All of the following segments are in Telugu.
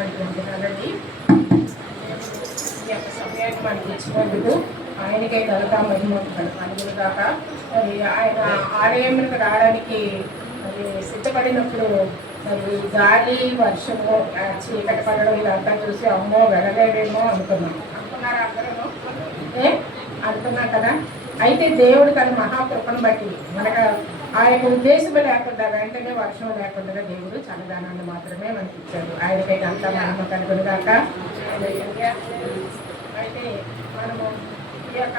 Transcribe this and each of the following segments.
అనుకుంటున్నానండి. ఈ యొక్క సమయాన్ని మనకి ఇచ్చినందుకు ఆయనకే ఘనత మహిమ కలుగును గాక. మరి ఆయన ఆలయంలోకి రావడానికి మరి సిద్ధపడినప్పుడు మరి గాలి వర్షము చీకటి పడడం ఇదంతా చూసి అమ్మో వెళ్ళలేదేమో అనుకున్నారా అందరూ? అనుకున్నాం కదా. అయితే దేవుడు తన మహాకృపను బట్టి మనకు ఆ యొక్క ఉద్దేశం లేకుండా వెంటనే వర్షం లేకుండా దేవుడు చల్లదానాన్ని మాత్రమే మనకి ఇచ్చాడు. ఆయనకైతే అంత మహిమ కలుగును గాక. అయితే మనము ఈ యొక్క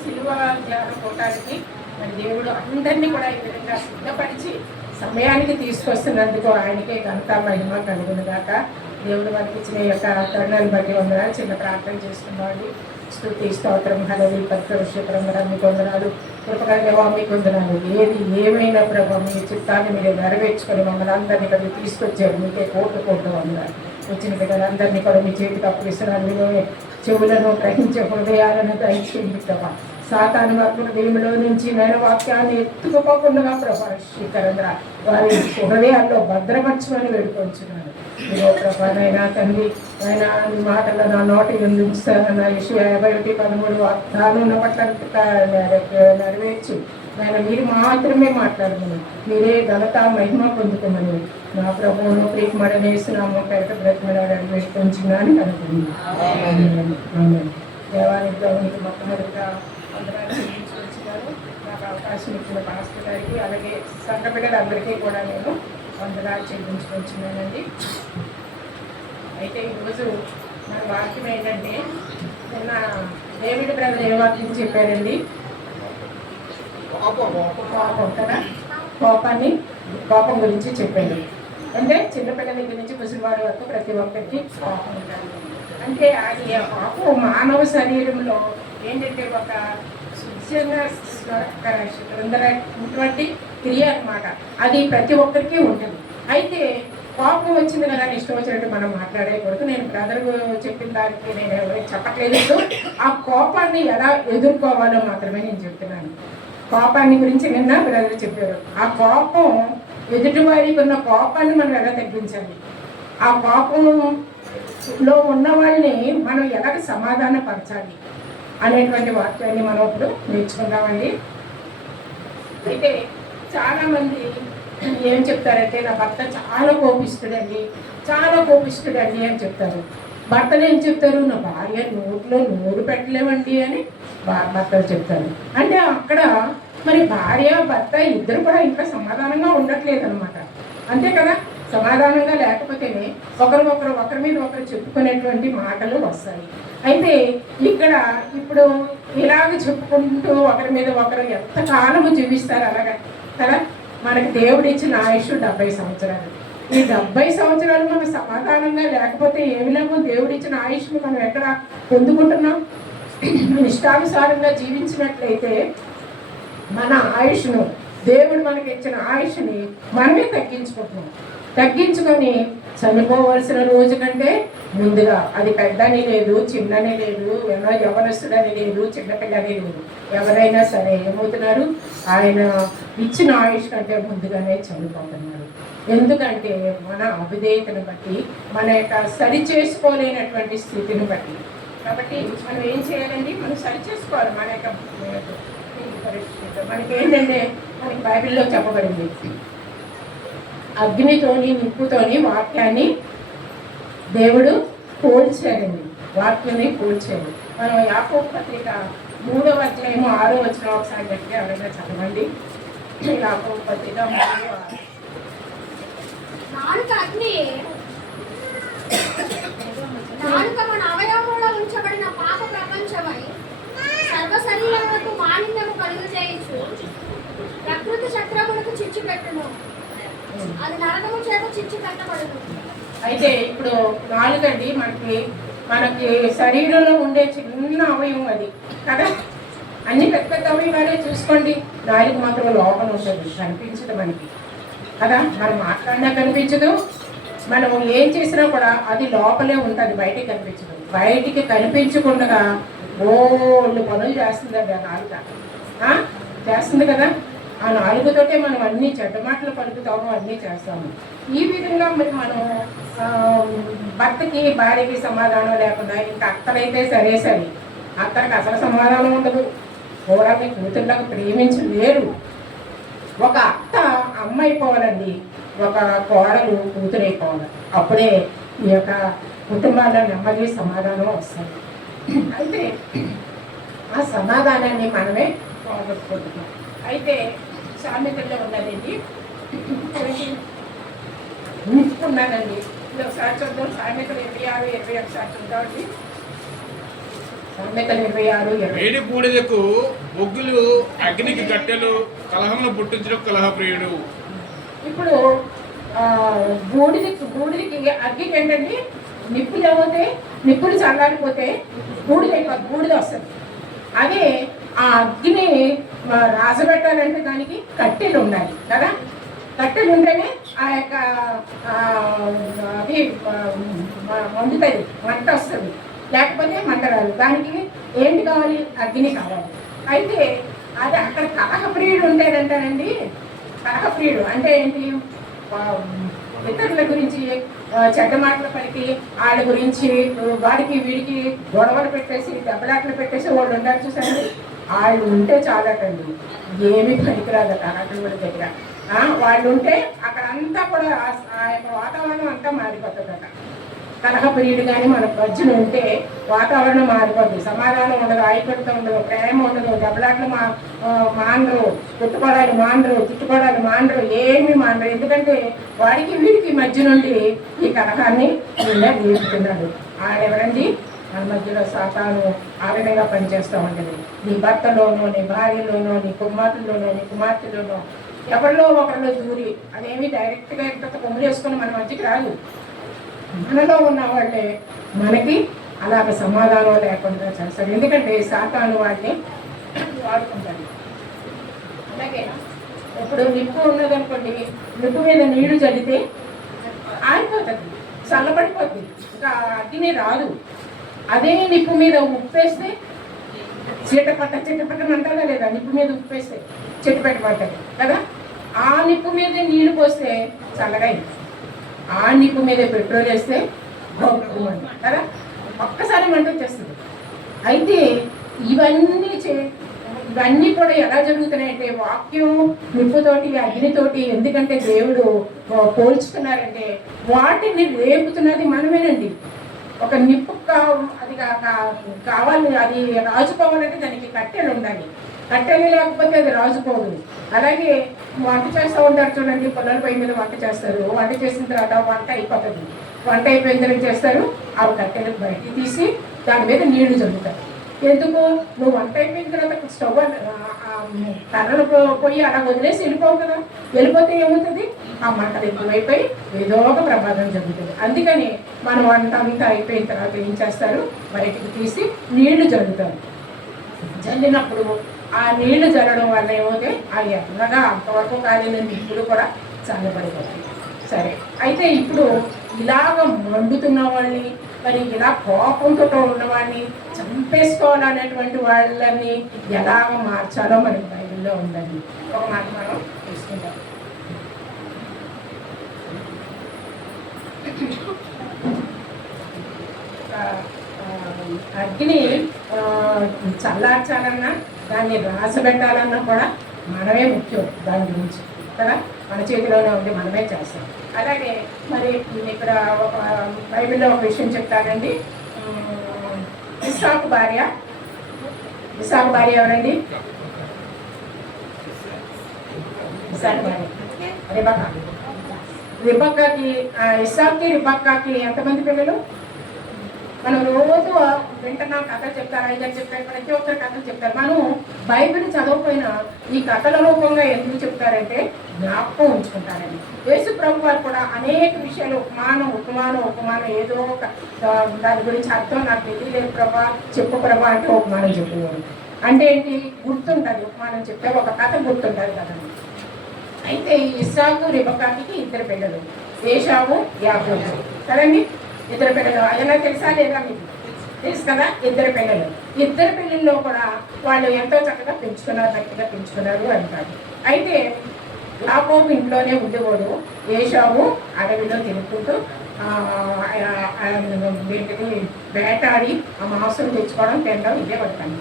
శిలువ ధ్యానం పోవటానికి మరి దేవుడు అందరినీ కూడా ఈ విధంగా సిద్ధపరిచి సమయానికి తీసుకొస్తున్నందుకు ఆయనకే అంత మహిమ కలుగును గాక. దేవుడు మనకి ఇచ్చిన యొక్క తరుణాన్ని బట్టి వందనాలు. చిన్న ప్రార్థన చేసుకున్నాడు. స్తుతి స్తోత్రం హల్లెలూయా పరిశుద్ధ మీకు వందనాలు. కృపగల మీకు వందనాలు. ఏది ఏమైనా ప్రభావ మీ చిత్తాన్ని మీరు నెరవేర్చుకొని మమ్మల్ని అందరినీ ఇక్కడ తీసుకొచ్చారు. మీకే కోట్లు వందనాలు. వచ్చిన బిడ్డలందరినీ కూడా మీ చేతికి అప్పగిస్తున్నాను. చెవులను గ్రహించే హృదయాలను దయచేయండి ప్రభా. సాతాను హృదయంలో నుంచి నేను వాక్యాన్ని ఎత్తుకుపోకుండా ప్రభా శ్రీకరంద్ర వారి హృదయాల్లో భద్రపరచమని వేడుకొంచున్నాను. ఇదో ప్రభానైనా తండ్రి ఆయన మాటల్లో నా నోటి నా విషయం 51:13 వాగ్దానం ఉన్న పట్ల నెరవేర్చి ఆయన మీరు మాత్రమే మాట్లాడమని మీరే ఘనత మహిమ పొందుకోమని నా ప్రభువును ప్రీతిమడనేస్తున్నాము పేట బ్రతిమలాడని వేడుకొంచున్నాను అనుకుంటున్నాను. దేవానికి మొట్టమొదటిగా వందనాలు చెల్లించుకొచ్చినారు. నాకు అవకాశం ఇచ్చిన పాస్టర్ గారికి అలాగే సంఘ బిడ్డలందరికీ కూడా నేను వందనాలు చెల్లించుకొచ్చినానండి. అయితే ఈరోజు మన వాక్యం ఏంటంటే నిన్న డేవిడ్ బ్రదర్ ఏ వాక్యం చెప్పారండి? కోపం కదా. కోపం గురించి చెప్పారు. అంటే చిన్నపిల్లల దగ్గర నుంచి ముసలివాడి వరకు ప్రతి ఒక్కరికి కోపం ఉండాలి. అంటే అది కోపం మానవ శరీరంలో ఏంటంటే ఒక శుద్ధమైనటువంటి క్రియ అన్నమాట. అది ప్రతి ఒక్కరికి ఉంటుంది. అయితే కోపం వచ్చింది కదా ఇష్టం వచ్చినట్టు మనం మాట్లాడేకూడదు. నేను బ్రదర్ చెప్పిన దానికి నేను ఎవరికి చెప్పట్లేదు. ఆ కోపాన్ని ఎలా ఎదుర్కోవాలో మాత్రమే నేను చెప్తున్నాను. కోపాన్ని గురించి నిన్న బ్రదర్ చెప్పారు. ఆ కోపం ఎదుటివాడికి ఉన్న కోపాన్ని మనం ఎలా తగ్గించాలి, ఆ కోపంలో ఉన్న వాళ్ళని మనం ఎలాగ సమాధానపరచాలి అనేటువంటి వాక్యాన్ని మనం ఇప్పుడు నేర్చుకుందామండి. అయితే చాలామంది ఏం చెప్తారంటే నా భర్త చాలా కోపిస్తుడండి అని చెప్తారు. భర్తలు ఏం చెప్తారు? నా భార్య నోట్లో నోరు పెట్టలేమండి అని భర్తలు చెప్తారు. అంటే అక్కడ మరి భార్య భర్త ఇద్దరు కూడా ఇంకా సమాధానంగా ఉండట్లేదు అనమాట. అంతే కదా. సమాధానంగా లేకపోతేనే ఒకరి మీద ఒకరు చెప్పుకునేటువంటి మాటలు వస్తాయి. అయితే ఇక్కడ ఇప్పుడు ఇలాగ చెప్పుకుంటూ ఒకరి మీద ఒకరు ఎంతకాలము జీవిస్తారు అలాగా కదా. మనకి దేవుడు ఇచ్చిన ఆయుష్ 70 సంవత్సరాలు. ఈ 70 సంవత్సరాలు మనం సమాధానంగా లేకపోతే ఏమి లేవు. దేవుడు ఇచ్చిన ఆయుష్ని మనం ఎక్కడ పొందుకుంటున్నాం? ఇష్టానుసారంగా జీవించినట్లయితే మన ఆయుష్ను, దేవుడు మనకి ఇచ్చిన ఆయుష్ని మనమే తగ్గించుకొని చనిపోవలసిన రోజు కంటే ముందుగా, అది పెద్దని లేదు, చిన్నని లేదు, యవనస్తుడని లేదు, చిన్నపిల్లని లేదు, ఎవరైనా సరే ఏమవుతున్నారు? ఆయన ఇచ్చిన ఆయుష్ కంటే ముందుగానే చనిపోతున్నారు. ఎందుకంటే మన అవిధేయతను బట్టి, మన యొక్క సరి చేసుకోలేనటువంటి స్థితిని బట్టి. కాబట్టి మనం ఏం చేయాలండి? మనం సరి చేసుకోవాలి మన యొక్క పరిస్థితి. మనకి ఏంటంటే మనకి బైబిల్లో చెప్పబడింది, అగ్నితోని నిప్పుతోని వాక్యాన్ని దేవుడు పోల్చాడండి. వాక్యాన్ని పోల్చాడు. మనం యాకోబు పత్రిక 3వ అధ్యాయం 6వ వచనం ఒకసారి గట్టిగా ఎవరైనా చదవండి. యాకోబు పత్రిక 3:6. నాలుక మన అవయవంలో ఉంచబడిన పాప ప్రపంచమై సర్వ శరీరములకు మాలిన్యము కలుగజేయచ్చు. ప్రకృతి చక్రములకు చిచ్చు పెట్టును, అది నరకము చేత చిచ్చు పెట్టబడును. అయితే ఇప్పుడు నాలుగండి మనకి శరీరంలో ఉండే చిన్న అవయవం అది కదా. అన్ని పెద్ద అవయవాలే చూసుకోండి. నాలుగు మాత్రం లోపల ఉంటుంది, కనిపించదు మనకి కదా. మనం మాట్లాడినా కనిపించదు, మనం ఏం చేసినా కూడా అది లోపలే ఉంటుంది, బయటికి కనిపించదు. బయటికి కనిపించకుండా ఓళ్ళు పనులు చేస్తుందండి ఆ నాలుక. చేస్తుంది కదా. ఆ నాలుగుతోటే మనం అన్ని చెడ్డ మాటలు పలుకుతాము, అన్నీ చేస్తాము. ఈ విధంగా మరి మనం భర్తకి భార్యకి సమాధానం లేకుండా ఇంకా అత్తనైతే సరే సరే, అత్తనికి అసలు సమాధానం ఉండదు. కోడల్ని కూతుర్లకు ప్రేమించి లేరు. ఒక అత్త అమ్మ అయిపోవాలండి, ఒక కోడలు కూతురైపోవాలి. అప్పుడే ఈ యొక్క కుటుంబాల్లో నెమ్మది సమాధానం వస్తుంది. అయితే ఆ సమాధానాన్ని మనమే పోగొట్టుకుంటున్నాం. అయితే సామెతల్లో ఉన్నదండి, ఉంచుకున్నానండి. ఇది ఒకసారి చూద్దాం. సామెతలు 26-21 చూద్దామండి. సామెతలు 26-20. వేడి బూడిదకు బొగ్గులు, అగ్నికి కట్టెలు, కలహమును పుట్టించడం కలహప్రియుడు. ఇప్పుడు బూడిదికి అగ్గికి ఏంటండి, నిప్పులు ఏమవుతే నిప్పులు చల్లారిపోతే బూడిద వస్తుంది. అదే ఆ అగ్గిని రాజబెట్టాలంటే దానికి కట్టెలు ఉండాలి కదా. కట్టెలు ఉంటేనే ఆ యొక్క అది వండుతుంది, వంట వస్తుంది. లేకపోతే మంట రాదు. దానికి ఏంటి కావాలి, అగ్ని కావాలి. అయితే అది అక్కడ కలహప్రియుడు ఉంటాడంటానండి. కలహప్రియుడు అంటే ఏంటి, ఇతరుల గురించి చెడ్డ మాటలు పలికి వాళ్ళ గురించి వాడికి వీడికి గొడవలు పెట్టేసి దెబ్బలాటలు పెట్టేసి వాళ్ళు ఉండాలి చూసండి. వాళ్ళు ఉంటే చాలటండి, ఏమీ పనికిరాదు కలహప్రియుడి దగ్గర. వాళ్ళు ఉంటే అక్కడ అంతా కూడా ఆ యొక్క వాతావరణం అంతా మారిపోతుందట. కలహప్రియుడు కానీ మన మధ్యన ఉంటే వాతావరణం మారిపోతుంది. సమాధానం ఉండదు, ఐక్యత ఉండదు, ప్రేమ ఉండదు, దెబ్బలాట్లు మానరు, కొట్టుకోవడాలు మానరు, తిట్టుకోవడాలు మానరు, ఏమీ మానరు. ఎందుకంటే వాడికి వీడికి మధ్య నుండి ఈ కలహాన్ని వీళ్ళే నేర్పుతున్నాడు. ఆడెవరండి, మన మధ్యలో సాతాను ఆ విధంగా పనిచేస్తూ ఉంటుంది. నీ భర్తలోనో, నీ భార్యలోనో, నీ కుమార్తెలోనో, నీ కుమార్తెలోనో ఎవరిలో ఒకరిలో దూరి అదేమి డైరెక్ట్గా ఇంత కొమ్ములు వేసుకొని మన మధ్యకి రాదు. మనలో ఉన్న వాళ్ళే మనకి అలాగ సమాధానం లేకుండా చేస్తాడు. ఎందుకంటే సాతాను వాడిని వాడుకుంటాడు. అలాగే ఇప్పుడు నిప్పు ఉన్నదనుకోండి, నిప్పు మీద నీళ్లు చల్లితే ఆరిపోతుంది, చల్లబడిపోతుంది, ఇంకా అగ్ని రాదు. అదే నిప్పు మీద ఉప్పేస్తే చిట్టపట్టని అంటారా లేదా, నిప్పు మీద ఉప్పేస్తే చెట్టు పడుతుంది కదా. ఆ నిప్పు మీద నీళ్లు పోస్తే చల్లగా ఆ నిప్పు మీద పెట్రోల్ వేస్తే కదా ఒక్కసారి మంట వచ్చేస్తుంది. అయితే ఇవన్నీ కూడా ఎలా జరుగుతున్నాయంటే వాక్యం నిప్పుతోటి అగ్నితోటి, ఎందుకంటే దేవుడు పోల్చుతున్నారంటే వాటిని రేపుతున్నది మనమేనండి. ఒక నిప్పు అది కావాలి, అది రాజుకోవాలంటే దానికి కట్టెలు ఉండాలి. కట్టెలు లేకపోతే అది రాజుకోదు. అలాగే వంట చేస్తూ ఉంటారు చూడండి, పొలాల పై మీద వంట చేస్తారు. వంట చేసిన తర్వాత వంట అయిపోతుంది. వంట అయిపోయిన తర్వాత చేస్తారు, ఆ కట్టెలు బయటికి తీసి దాని మీద నీళ్లు చల్లుతారు. ఎందుకు, నువ్వు వంట అయిపోయిన తర్వాత స్టవ్ కర్రలు పోయి అలా వదిలేసి వెళ్ళిపోవు కదా. వెళ్ళిపోతే ఏమవుతుంది, ఆ మంటలు ఎక్కువైపోయి ఏదో ఒక ప్రమాదం జరుగుతుంది. అందుకని మనం వంట అంతా అయిపోయిన తర్వాత ఏం చేస్తారు, బయటికి తీసి నీళ్లు చల్లుతారు. చల్లినప్పుడు ఆ నీళ్లు జరగడం వల్ల ఏమవుతాయి, ఆ ఎర్రగా అంతవరకు కాలిన నిప్పులు కూడా చల్లబడిపోతాయి. సరే, అయితే ఇప్పుడు ఇలాగ మండుతున్న వాళ్ళని, మరి ఇలా కోపంతో ఉన్నవాడిని చంపేసుకోవాలనేటువంటి వాళ్ళని ఎలాగ మార్చాలో మనకి బైబిల్లో ఉందండి. ఒక మాట మనం తీసుకుంటాం. అగ్ని చల్లార్చాలన్నా దాన్ని రాసబెట్టాలన్నా కూడా మనమే ముఖ్యం. దాని గురించి కదా మన చేతిలోనే ఉంది, మనమే చేస్తాం. అలాగే మరి ఇక్కడ ఒక బైబిల్లో ఒక విషయం చెప్తానండి. ఇస్సాకు భార్య ఎవరండి? ఇస్సాకు భార్య రిబక్కాకి. రిబక్కాకి ఎంతమంది పిల్లలు? మనం రోజు వింటున్నాం, కథలు చెప్తారు, ఐదారు చెప్తారు, ప్రతి ఒక్కరి కథలు చెప్తారు. మనం బైబిల్ చదవకపోయినా ఈ కథల రూపంగా ఎందుకు చెప్తారంటే జ్ఞాపకం ఉంచుకుంటారండి. యేసు ప్రభు వారు కూడా అనేక విషయాలు ఉపమానం ఏదో ఒక దాని గురించి అర్థం నాకు తెలియలేదు ప్రభా, చెప్పు ప్రభా అంటే ఉపమానం చెప్పేవారు. అంటే ఏంటి, గుర్తుంటుంది. ఉపమానం చెప్తే ఒక కథ గుర్తుంటుంది కదండి. అయితే ఇస్సాకు రిబకాకి 2 పిల్లలు, ఏశావు యాకోబు కదండి. 2 పిల్లలు. అదన్నా తెలుసా లేదా మీకు? తెలుసు కదా. 2 పిల్లలు. 2 పిల్లల్లో కూడా వాళ్ళు ఎంతో చక్కగా పెంచుకున్నారు, గట్టిగా పెంచుకున్నారు అంటారు. అయితే యాకోబు ఇంట్లోనే ఉండేవాడు, ఏశావు అడవిలో తిరుగుతుంటూ ఏంటిది వేటాడి ఆ మాంసం తెచ్చుకోవడం తినడం ఇదే పడతాను.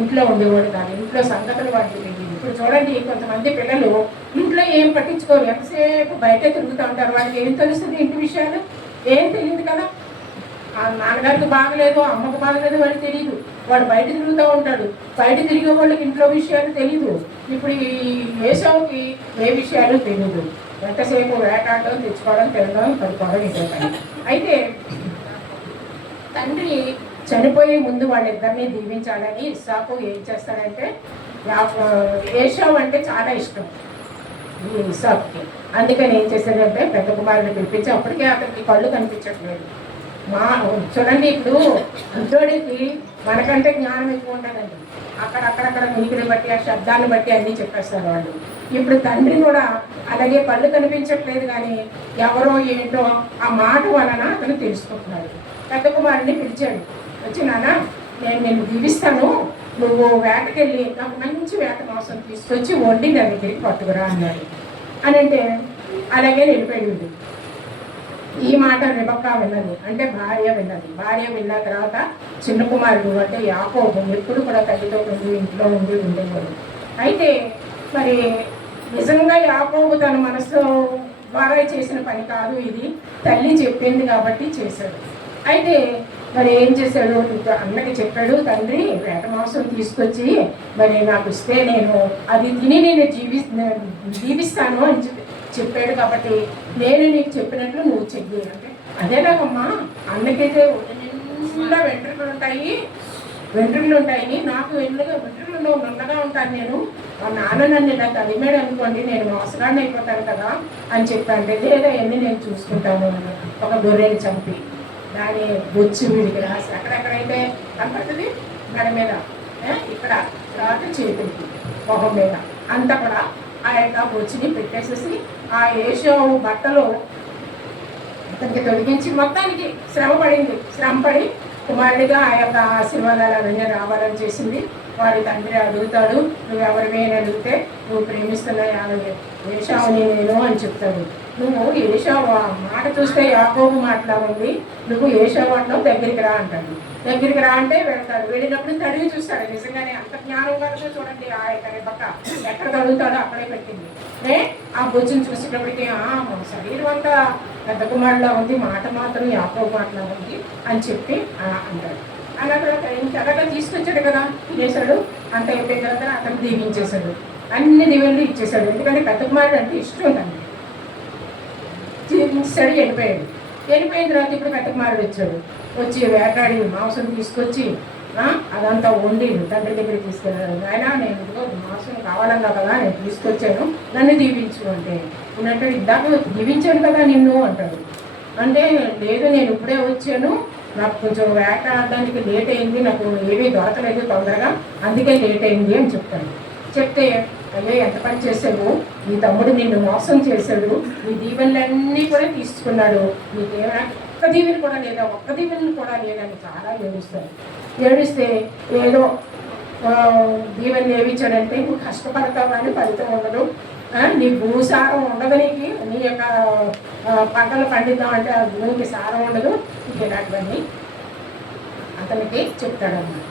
ఇంట్లో ఉండేవాడు కాదు, ఇంట్లో సంగతులు వాడికి తెలియదు. ఇప్పుడు చూడండి, కొంతమంది పిల్లలు ఇంట్లో ఏం పట్టించుకోరు, ఎంతసేపు బయట తిరుగుతూ ఉంటారు. వాడికి ఏం తెలుస్తుంది ఇంటి విషయాలు? ఏం తెలియదు కదా. ఆ నాన్నగారికి బాగలేదు, అమ్మకు బాగలేదు, వాడికి తెలియదు. వాడు బయట తిరుగుతూ ఉంటాడు. బయట తిరిగే వాళ్ళకి ఇంట్లో విషయాలు తెలీదు. ఇప్పుడు ఈ ఏశావుకి ఏ విషయాలు తెలీదు. ఎంతసేపు వేటాడడం, తెచ్చుకోవడం, తినడం, పడుకోవడం ఇదే పని. అయితే తండ్రి చనిపోయే ముందు వాళ్ళిద్దరినీ దీవించాలని ఇస్సాకు ఏం చేస్తాడంటే, ఏశావు అంటే చాలా ఇష్టం ఈ ఇస్సాకుకి. అందుకని ఏం చేశాడంటే పెద్ద కుమారుని పిలిపించి, అప్పటికే అతనికి కళ్ళు కనిపించట్లేదు. చూడండి, ఇప్పుడు బుద్ధోడికి మనకంటే జ్ఞానం ఎక్కువ ఉంటుందండి. అక్కడక్కడ మునిగిని బట్టి, ఆ శబ్దాన్ని బట్టి అన్నీ చెప్పేస్తారు వాళ్ళు. ఇప్పుడు తండ్రి కూడా అలాగే కళ్ళు కనిపించట్లేదు, కానీ ఎవరో ఏంటో ఆ మాట వలన అతను తెలుసుకుంటున్నాడు. పెద్ద కుమారుని పిలిచాడు, వచ్చి నాన్న నేను నిన్ను దీవిస్తాను, నువ్వు వేటకెళ్ళి నాకు మంచి వేట మాంసం తీసుకొచ్చి వండి నా దగ్గరికి పట్టుకురా అన్నాడు. అని అంటే అలాగే వెళ్ళిపోయింది. ఈ మాట రెబెక్కా విన్నది, అంటే భార్య విన్నది. భార్య విన్న తర్వాత చిన్న కుమారుడు అంటే యాకోబు ఎప్పుడు కూడా తల్లితో ఉండి ఇంట్లో ఉండి ఉండేవాడు. అయితే మరి నిజంగా యాకోబు తన మనసు ద్వారా చేసిన పని కాదు ఇది, తల్లి చెప్పింది కాబట్టి చేశాడు. అయితే మరి ఏం చేశాడు, అన్నకి చెప్పాడు, తండ్రి వేట మాంసం తీసుకొచ్చి మరి నాకు ఇస్తే నేను అది తిని నేను జీవిస్తాను అని చెప్పాడు. కాబట్టి నేను నీకు చెప్పినట్లు నువ్వు చెయ్యి అంటే, అదేలాగమ్మా అన్నకైతే నిండా వెంట్రుకలు ఉంటాయి, నాకు వెంట్రుకలు నున్నగా ఉంటాను, నేను మా నాన్న నన్ను ఇలా కలిమాడు అనుకోండి, నేను మోసగాడిని అయిపోతాను కదా అని చెప్పాను. లేదా ఎన్ని నేను చూసుకుంటాను. ఒక గొర్రెని చంపి దాని బొచ్చు వీడికి రాసి అక్కడెక్కడైతే కనపడుతుంది దాని మీద, ఇక్కడ తర్వాత చేతులకి మొహం మీద అంతా కూడా ఆ యొక్క బొచ్చుని పెట్టేసేసి ఆ ఏశావు బట్టలు అతనికి తొలగించి మొత్తానికి శ్రమపడి కుమారుడిగా ఆ యొక్క ఆశీర్వాదాలు అవన్నీ రావాలని చేసింది. వాడి తండ్రి అడుగుతాడు, నువ్వు ఎవరివే అని అడిగితే, నువ్వు ప్రేమిస్తున్న ఏశావుని నేను అని చెప్తాడు. నువ్వు ఏశావు మాట చూస్తే యాకోబు మాటలా ఉంది, నువ్వు ఏశావు అంటావు, దగ్గరికి రా అంటాడు. దగ్గరికి రా అంటే వెళ్తాడు. వెళ్ళినప్పుడు తడివి చూస్తాడు. నిజంగానే అంత జ్ఞానం వరకు చూడండి, ఆ యొక్క రెబెక్కా ఎక్కడ తడుగుతాడో అక్కడే పెట్టింది. ఆ బొజ్జును చూసేటప్పటికి శరీరం అంతా పెద్ద కుమారులా ఉంది, మాట మాత్రం యాకోబు మాటలా ఉంది అని చెప్పి అంటాడు. అన్న తర్వాత ఇంకెలాగా తీసుకొచ్చాడు కదా, తినేశాడు. అంత అయిపోయిన తర్వాత అతను దీవించేశాడు, అన్ని దీవెనలు ఇచ్చేశాడు. ఎందుకంటే పెద్ద కుమారుడు అంటే ఇష్టం ఉందండి. జీవించాడు, వెళ్ళిపోయిన తర్వాత ఇప్పుడు పెద్ద కుమారుడు వచ్చి వేటాడి మాంసం తీసుకొచ్చి అదంతా వండి తండ్రి దగ్గరికి తీసుకెళ్ళాడు. ఆయన నేను ఇదిగో మాంసం కావాలన్నా కదా నేను తీసుకొచ్చాను, నన్ను దీవించు అంటే ఉన్నట్టు ఇందాక దీవించాను కదా నిన్ను అంటాడు. అంటే లేదు, నేను ఇప్పుడే వచ్చాను, నాకు కొంచెం వేటాడడానికి లేట్ అయింది, నాకు ఏమీ దొరకలేదు తొందరగా, అందుకే లేట్ అయింది అని చెప్తాను. చెప్తే అయ్యో ఎంత పని చేసావు, నీ తమ్ముడు నిన్ను మోసం చేశాడు, నీ దీవెనలన్నీ కూడా తీసుకున్నాడు, నీకేమైనా ఒక్క దీవెన కూడా లేదా, ఒక్క దీవెనలు కూడా లేదని చాలా ఏడుస్తే ఏదో దీవెనలు ఏమిచ్చాడంటే, నువ్వు కష్టపడతావు కానీ ఫలితం ఉండదు, నీ భూసారం ఉండదు, నీ యొక్క పంటలు పండిద్దామంటే ఆ భూమికి సారం ఉండదు, ఇలాంటివన్నీ అతనికి చెప్తాడన్నమాట.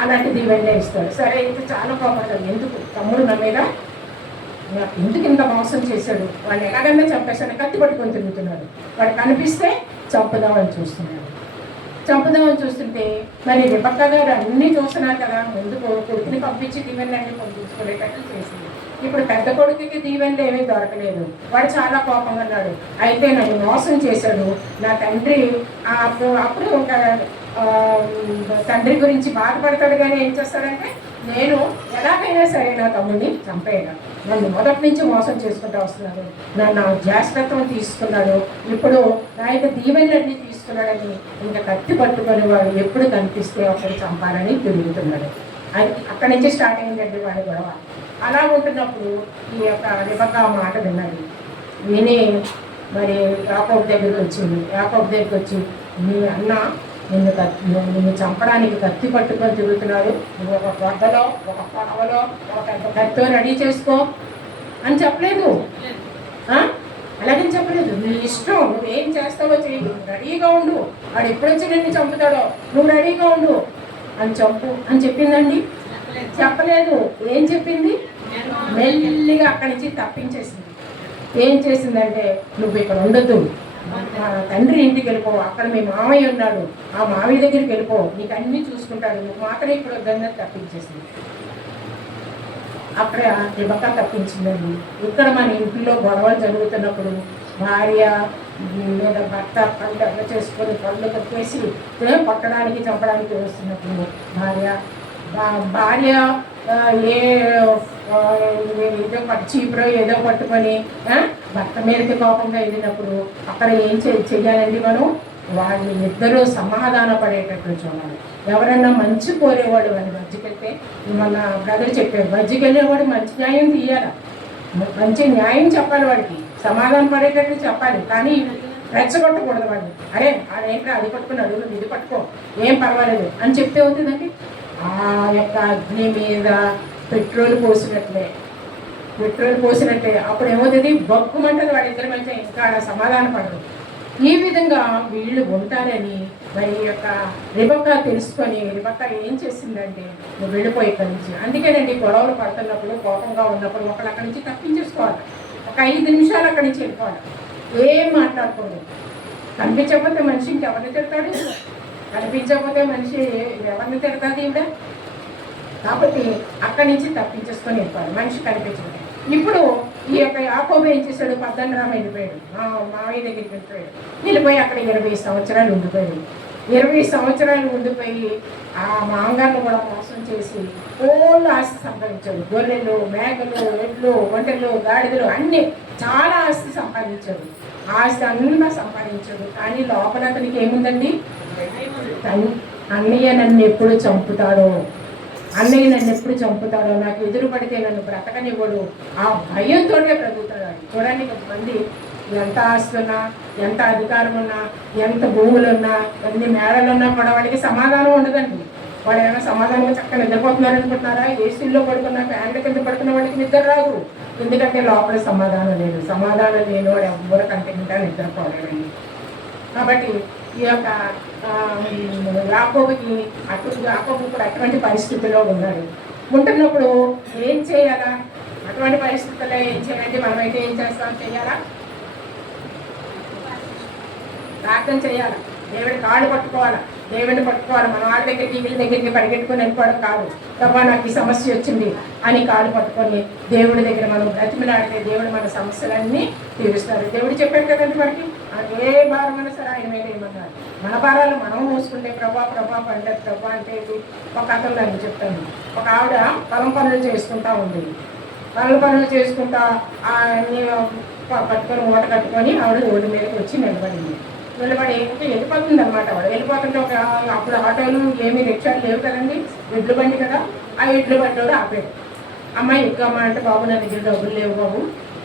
అలాంటి దీవెనలే ఇస్తాడు. సరే అయితే చాలా కోపడతాడు, ఎందుకు తమ్ముడు నా మీద ఎందుకు ఇంత మోసం చేశాడు, వాడిని ఎలాగన్నా చంపేశాడు, కత్తి పట్టుకొని తిరుగుతున్నాడు, వాడు కనిపిస్తే చంపుదామని చూస్తుంటే మరి రెబెక్కా గారు అన్నీ చూస్తున్నారు కదా, ముందు కొడుకుని పంపించి దీవెనలన్నీ పంపించుకునేటట్టు చేసింది. ఇప్పుడు పెద్ద కొడుకుకి దీవెనలు ఏమీ దొరకలేదు, వాడు చాలా కోపంగా ఉన్నాడు. అయితే నన్ను మోసం చేశాడు నా తండ్రి. అప్పుడు ఒక తండ్రి గురించి బాధపడతాడు, కానీ ఏం చేస్తాడంటే, నేను ఎలాగైనా సరే నా తమ్ముడిని చంపేయగా, నన్ను మొదటి నుంచి మోసం చేసుకుంటూ వస్తున్నాడు, నన్ను జ్యేష్ఠత్వం తీసుకున్నాడు, ఇప్పుడు నా యొక్క దీవెనలన్నీ తీసుకున్నాడని ఇంకా కత్తి పట్టుకొని వాడు ఎప్పుడు కనిపిస్తే అప్పుడు చంపాలని తిరుగుతున్నాడు. అది అక్కడి నుంచి స్టార్ట్ అయిందండి వాడి గొడవ. అలా ఉంటున్నప్పుడు ఈ యొక్క రెబెక్కా మాట విని మరి యాకోబు దగ్గరికి వచ్చి మీ అన్న నిన్ను చంపడానికి కత్తి పట్టుకొని తిరుగుతున్నాడు, నువ్వు ఒక గొడ్డలో ఒక పొడవలో ఒక పెద్ద కత్తితో రెడీ చేసుకో, అని చెప్పలేదు. అలాగని చెప్పలేదు. నీ ఇష్టం, నువ్వేం చేస్తావో చెయ్యి, రెడీగా ఉండు, వాడు ఎప్పుడొచ్చి నిన్ను చంపుతాడో నువ్వు రెడీగా ఉండు అని చంపు అని చెప్పిందండి? చెప్పలేదు. ఏం చెప్పింది? మెల్లిగా అక్కడి నుంచి తప్పించేసింది. ఏం చేసిందంటే, నువ్వు ఇక్కడ ఉండొద్దు, మా తండ్రి ఇంటికి వెళ్ళిపో, అక్కడ మీ మామయ్య ఉన్నాడు, ఆ మామయ్య దగ్గరికి వెళ్ళిపో, నీకు అన్నీ చూసుకుంటాడు, నువ్వు మాత్రం ఇక్కడ వద్దని తప్పించేసింది. అక్కడ రిబకా తప్పించిందండి. ఇక్కడ మన ఇంట్లో గొడవలు జరుగుతున్నప్పుడు భార్య లేదా భర్త పళ్ళు అట్లా చేసుకొని పళ్ళు కట్టేసి కొట్టడానికి చంపడానికి వస్తున్నప్పుడు భార్య ఏదో చీపురో ఏదో పట్టుకొని భర్త మీదకి కోపంగా వెళ్ళినప్పుడు అక్కడ ఏం చెయ్యాలండి మనం? వాళ్ళు ఇద్దరూ సమాధాన పడేటట్లు చూడాలి. ఎవరన్నా మంచి కోరేవాడు అని బజ్జికెళ్తే, మన బ్రదర్ చెప్పారు, బజ్జికెళ్ళేవాడు మంచి న్యాయం తీయాలి, మంచి న్యాయం చెప్పాలి, వాడికి సమాధానం పడేటట్లు చెప్పాలి, కానీ రెచ్చగొట్టకూడదు వాడిని. అరే ఆడేంట్రా అది పట్టుకున్నాడు, ఇది పట్టుకో, ఏం పర్వాలేదు అని చెప్తే అవుతుందండి. ఆ యొక్క అగ్ని మీద పెట్రోల్ పోసినట్లే అప్పుడు ఏమవుతుంది? బొక్కుమంటుంది వాడిద్దరి మధ్య, ఇంకా సమాధాన పడదు. ఈ విధంగా వీళ్ళు ఉంటారని మరి యొక్క రిబకా తెలుసుకొని రిబకా ఏం చేసిందంటే, నువ్వు వెళ్ళిపోయి ఇక్కడి నుంచి. అందుకేనండి గొడవలు పడుతున్నప్పుడు, కోపంగా ఉన్నప్పుడు ఒకళ్ళు అక్కడి నుంచి తప్పించేసుకోవాలి. ఒక 5 నిమిషాలు అక్కడి నుంచి వెళ్ళిపోవాలి, ఏం మాట్లాడుకోలేదు. కనిపించకపోతే మనిషి ఇంకెవరిని తిడతాడు? కనిపించకపోతే మనిషి ఎవరిని తిడతాది ఈవిడ? కాబట్టి అక్కడి నుంచి తప్పించేసుకొని వెళ్ళిపోవాలి, మనిషి కనిపించకపోతే. ఇప్పుడు ఈ యొక్క యాకోబు ఏం చేశాడు? పద్దనరామ వెళ్ళిపోయాడు, మావయ్య దగ్గరికి వెళ్ళిపోయి అక్కడ 20 సంవత్సరాలు ఉండిపోయాడు. 20 సంవత్సరాలు ఉండిపోయి ఆ మామగారిని కూడా మోసం చేసి ఓళ్ళు ఆస్తి సంపాదించాడు. గొర్రెలు, మేకలు, ఎడ్లు, ఒంటెలు, గాడిదలు అన్నీ చాలా ఆస్తి సంపాదించాడు. ఆస్తి అంతా సంపాదించాడు. కానీ లోపల అతనికి ఏముందండి? అన్నయ్య నన్ను ఎప్పుడు చంపుతాడో, నాకు ఎదురు పడితే నన్ను బ్రతకనివ్వడు, ఆ భయంతోనే బ్రతుకుతాడు. చూడండి, కొంతమంది ఎంత ఆస్తి ఉన్నా, ఎంత అధికారం ఉన్నా, ఎంత భూములు ఉన్నా, ఎన్ని మేడలు ఉన్నా కూడా వాడికి సమాధానం ఉండదండి. వాడు ఏమైనా సమాధానంగా చక్కగా నిద్రపోతున్నారు అనుకుంటున్నారా? ఏసీల్లో పడుకున్న, ఫ్యాన్ల కింద పడుకున్న వాడికి నిద్ర రాదు. ఎందుకంటే లోపల సమాధానం లేదు. సమాధానం లేని వాడు ఎవ్వరు కంటే నిద్రపోలేడండి. కాబట్టి ఈ యొక్క యాకోబు కూడా అటువంటి పరిస్థితిలో ఉన్నాడు. ఉంటున్నప్పుడు ఏం చేయాలా? అటువంటి పరిస్థితుల్లో ఏం చేయాలంటే మనమైతే ఏం చేస్తాం? చేయాలా? ప్రార్థన చేయాలి, దేవుడి కాళ్ళు పట్టుకోవాలా, దేవుడిని పట్టుకోవాలి. మన వాళ్ళ దగ్గరికి వీళ్ళ దగ్గరికి పరిగెట్టుకొని వెళ్ళిపోవడం కాదు. ప్రభా నాకు ఈ సమస్య వచ్చింది అని కాళ్ళు పట్టుకొని దేవుడి దగ్గర మనం బ్రతిమలాడితే దేవుడు మన సమస్యలన్నీ తీరుస్తారు. దేవుడు చెప్పాడు కదండి మనకి, ఏ భారమైనా సరే ఆయన మీద ఏమన్నారు? మన భారాలు మనం మోసుకుంటే ప్రభా పండదు ప్రభా అంటే ఒక కథలో అని చెప్తాను. ఒక ఆవిడ పొలం పనులు చేసుకుంటా ఉంది. పనులు చేసుకుంటా అన్ని పట్టుకొని మూట కట్టుకొని ఆవిడ రోడ్డు మీదకి వచ్చి నిలబడి వెళ్ళిపోతుంది అనమాట. ఆవిడ వెళ్ళిపోతుంటే అప్పుడు ఆటోలు ఏమీ రిక్షాలు లేవు కదండి, ఎడ్లు బండి కదా. ఆ ఎడ్లు బండి ఆపాడు. అమ్మాయి ఎక్కువమ్మా అంటే, బాబు నా దగ్గర డబ్బులు లేవు బాబు,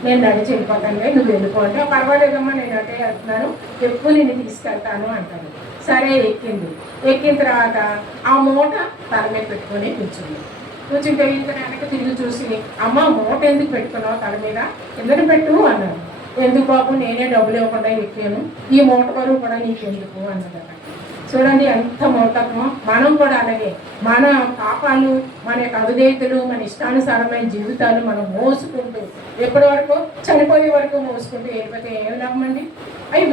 నేను నడిచి వెళ్ళిపోతాను, నువ్వు వెళ్ళిపో అంటే, పర్వాలేదమ్మా నేను అటే వెళ్తున్నాను, ఎక్కువ నేను తీసుకెళ్తాను అంటాను. సరే ఎక్కిన తర్వాత ఆ మూట తల మీద పెట్టుకొని కూర్చుంటే ఇతను వెనక తిరిగి చూసి, అమ్మ మూట ఎందుకు పెట్టుకున్నావు తల మీద, ఎందుకు పెట్టు అన్నాను. ఎందుకు బాబు, నేనే డబ్బులు ఇవ్వకుండా ఎక్కాను, ఈ మూట బరువు కూడా నీకెందుకు అన్నదట. చూడండి ఎంత మూటకమో. మనం కూడా అలాగే మన పాపాలు, మన యొక్క అవిధేయతలు, మన ఇష్టానుసారమైన జీవితాలు మనం మోసుకుంటూ ఎప్పటి వరకు? చనిపోయే వరకు మోసుకుంటూ వెళ్ళిపోతే ఏమి లాభమండి? అవి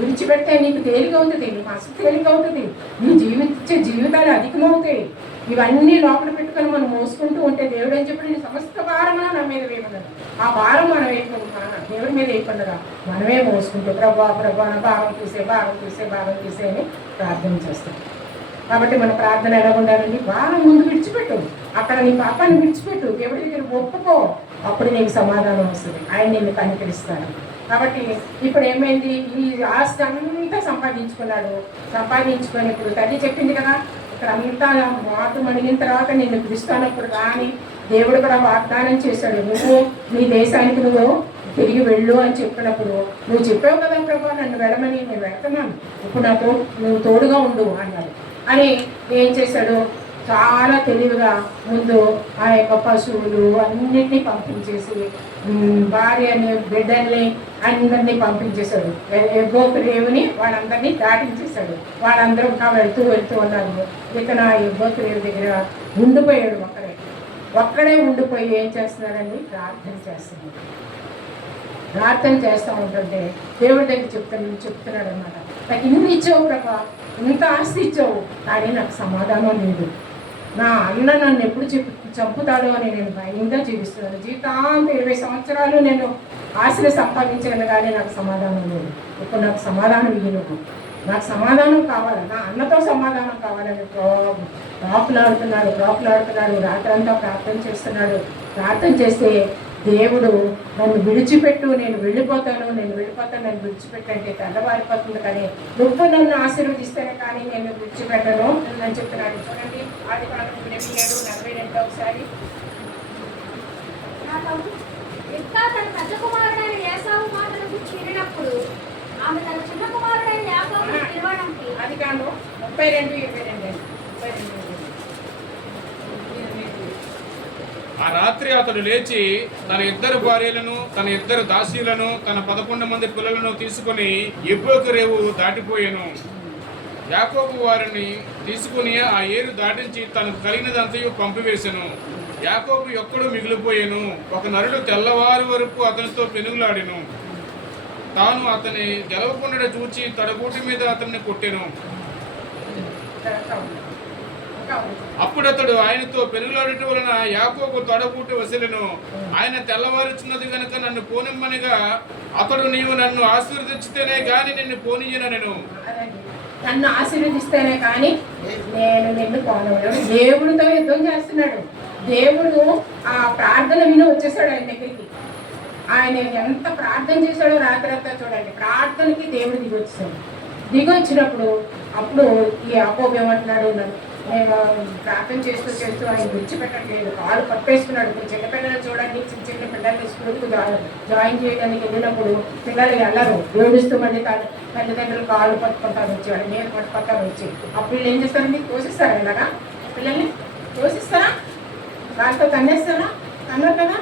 విడిచిపెడితే నీకు తేలిక అవుతుంది, నీ మనసు తేలిక అవుతుంది, నీ జీవితాలు అధికమవుతాయి. ఇవన్నీ లోపల పెట్టుకొని మనం మోసుకుంటూ ఉంటే దేవుడు ఏం చెప్పి, నేను సమస్త భారమా నా మీద వేయకున్నాడు. ఆ భారం మనం వేయకుండా దేవుడి మీద వేయకుండా మనమే మోసుకుంటూ ప్రభా భారం తీసే అని ప్రార్థన చేస్తాం. కాబట్టి మన ప్రార్థన ఎలా ఉండాలండి? భారం ముందు విడిచిపెట్టు, అక్కడ నీ పాపాన్ని విడిచిపెట్టు, దేవుడి దగ్గర ఒప్పుకో, అప్పుడు నీకు సమాధానం వస్తుంది, ఆయన నిన్ను కనికరిస్తాడు. కాబట్టి ఇప్పుడు ఏమైంది? ఈ ఆస్తి అంతా సంపాదించుకొని ఇప్పుడు తల్లి చెప్పింది కదా, ఇక్కడ అంతా మాటు మణిగిన తర్వాత నేను పిలుస్తానప్పుడు కానీ దేవుడు కూడా వాగ్దానం చేశాడు, నువ్వు నీ దేశానికి నువ్వు తిరిగి వెళ్ళు అని చెప్పినప్పుడు నువ్వు చెప్పావు కదా ప్రభా నన్ను వెళ్ళమని, నేను వెళ్తున్నాను, ఇప్పుడు నాకు నువ్వు తోడుగా ఉండు అన్నాడు. అని ఏం చేశాడు? చాలా తెలివిగా ముందు ఆ యొక్క పశువులు అన్నిటినీ పంపించేసి భార్యని బిడ్డల్ని అందరినీ పంపించేశాడు. ఎబ్బోకు రేవుని వాళ్ళందరినీ దాటించేశాడు. వాళ్ళందరూ వెళ్తూ ఉన్నారు. ఇతను ఆ ఎబ్బోకు రేవు దగ్గర ఉండిపోయాడు. ఒక్కడే ఉండిపోయి ఏం చేస్తున్నాడండి? ప్రార్థన చేస్తున్నాడు. ప్రార్థన చేస్తూ ఉంటుంటే దేవుడి దగ్గర చెప్తున్నాడు అనమాట, నాకు ఇన్ని ఇచ్చావు ప్రభా, ఇంత ఆస్తి ఇచ్చావు, కానీ నాకు సమాధానం లేదు. నా అన్న నన్ను ఎప్పుడు చంపుతాడో అని నేను భయంగా జీవిస్తున్నాను. జీవితాంతం 20 సంవత్సరాలు నేను ఆశలు సంపాదించాను, కానీ నాకు సమాధానం లేదు. ఇప్పుడు నాకు సమాధానం ఇవ్వను, నాకు సమాధానం కావాలి, నా అన్నతో సమాధానం కావాలని ప్రాకులాడుతున్నాడు. రాత్రంతా ప్రార్థన చేస్తున్నాడు. ప్రార్థన చేస్తే దేవుడు నన్ను విడిచిపెట్టు, నేను వెళ్ళిపోతాను, నన్ను విడిచిపెట్టంటే తెల్లవారిపోతుంది, కానీ నువ్వు నన్ను ఆశీర్వదిస్తేనే కానీ నేను విడిచిపెట్టను అని చెప్తున్నాడు. చూడండి, ఆదికాండం 27:42 ఒకసారి. ఇంకా తన పెద్ద కుమారుడైన ఏసావు మాటలకు చీరినప్పుడు ఆమె తన చిన్న కుమారుడైన యాకోబును పిలవడానికి. ఆదికాండం 32:22. ఆ రాత్రి అతడు లేచి తన 2 భార్యలను, తన 2 దాసీలను, తన 11 మంది పిల్లలను తీసుకుని ఎబ్బోకు రేవు దాటిపోయాను. యాకోబు వారిని తీసుకుని ఆ ఏరు దాటించి తనకు కలిగినదంతయు పంపివేశను. యాకోబు ఒక్కడు మిగిలిపోయాను. ఒక నరుడు తెల్లవారు వరకు అతనితో పెనుగులాడెను. తాను అతని గెలవకుండా చూచి తడగూటి మీద అతన్ని కొట్టెను. అప్పుడు అతడు ఆయనతో పెనుగులాడటం వలన యాకోబు తొడగూటి వసిలెను. ఆయన తెల్లవారుచున్నది గనుక నన్ను పోనిమ్మనిగా అతడు, నీవు నన్ను ఆశీర్వదించితేనే గాని నిన్ను పోనీయనెను. నన్ను ఆశీర్వదిస్తేనే కానీ నేను నిన్ను పోనవను. దేవుడితో యుద్ధం చేస్తున్నాడు. దేవుడు ఆ ప్రార్థన విని వచ్చేసాడు ఆయన దగ్గరికి. ఆయన ఎంత ప్రార్థన చేశాడో రాత్రంతా చూడండి. ప్రార్థనకి దేవుడు దిగొచ్చినప్పుడు అప్పుడు ఈ యాకోబు ఏమంటున్నాడు, నేను ప్రార్థన చేస్తూ ఆయన విడిచిపెట్టట్లేదు, కాలు పట్టేసుకున్నాడు. ఇప్పుడు చిన్నపిల్లలు చూడండి, చిన్న పిల్లల్ని స్కూల్కి జాయిన్ చేయడానికి వెళ్ళినప్పుడు పిల్లలు వెళ్ళరు, ఏడుస్తూ మళ్ళీ తల్లిదండ్రులు కాళ్ళు పట్టుకుంటారు వచ్చి, వాళ్ళు నేను పట్టుకుంటారు వచ్చి. అప్పుడు వీళ్ళు ఏం చేస్తారండి? తోసిస్తారా? ఇలాగా పిల్లల్ని తోసిస్తారా? వాళ్ళతో తన్నేస్తారా? అన్నారు కదా.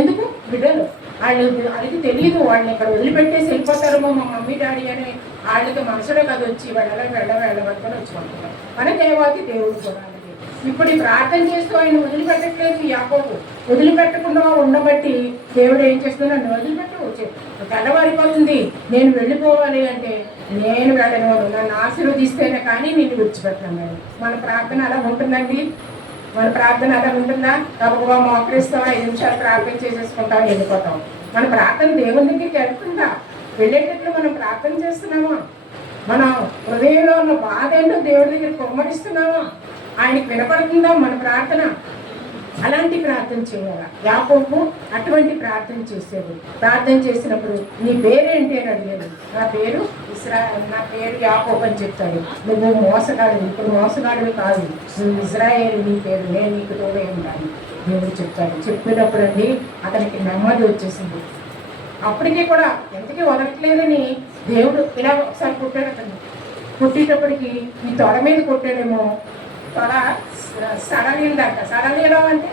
ఎందుకు? బిడ్డలు వాళ్ళకి తెలియదు, వాళ్ళని ఇక్కడ వదిలిపెట్టేసి వెళ్ళిపోతారేమో మా మమ్మీ డాడీ అని వాళ్ళకి మనసులో కదా వచ్చి వెళ్ళబట్టుకొని వచ్చుకుంటారు. మన దేవాది దేవుడు కూడా. ఇప్పుడు ఈ ప్రార్థన చేస్తూ ఆయన వదిలిపెట్టట్లేదు. యాకోబు వదిలిపెట్టకుండా ఉండబట్టి దేవుడు ఏం చేస్తున్నాడు? నన్ను వదిలిపెట్టు, తెల్లవారిపోతుంది, నేను వెళ్ళిపోవాలి అంటే నేను వెళ్ళను, నన్ను ఆశీర్వదిస్తేనే కానీ నిన్ను విడిచిపెట్టినాడు. మన ప్రార్థన అలా ఉంటుందండి. మన ప్రార్థన అలా ఉంటుందా? తప్పగా మోకరిస్తాం, 5 నిమిషాలు ప్రార్థన చేసేసుకుంటాం, వెళ్ళిపోతాం. మన ప్రార్థన దేవుని దగ్గరికి వెళ్తుందా? వెళ్ళేటట్లు మనం ప్రార్థన చేస్తున్నామా? మన హృదయంలో ఉన్న బాధ ఏంటో దేవుడి దగ్గర కుమ్మరిస్తున్నామా? ఆయనకి వినపడుతుందా మన ప్రార్థన? అలాంటి ప్రార్థన చేయాలా? యాకోబు అటువంటి ప్రార్థన చేసేది. ప్రార్థన చేసినప్పుడు నీ పేరేంటి అని అడిగాడు. నా పేరు యాకోబు అని చెప్తాడు. నువ్వు మోసగాడివి, ఇప్పుడు మోసగాడివి కాదు, నువ్వు ఇజ్రాయేలు, నీ పేరు, నేను నీకు తోడే ఉంటాను దేవుడు చెప్తాడు. చెప్పినప్పుడు అండి అతనికి నెమ్మది వచ్చేసింది. అప్పటికీ కూడా ఎంతకీ వదలట్లేదని దేవుడు ఇలా ఒకసారి కొట్టాడు. అతను కొట్టేటప్పటికి ఈ తొడ మీద కొట్టాడేమో, తొడ సడలియడం అంటే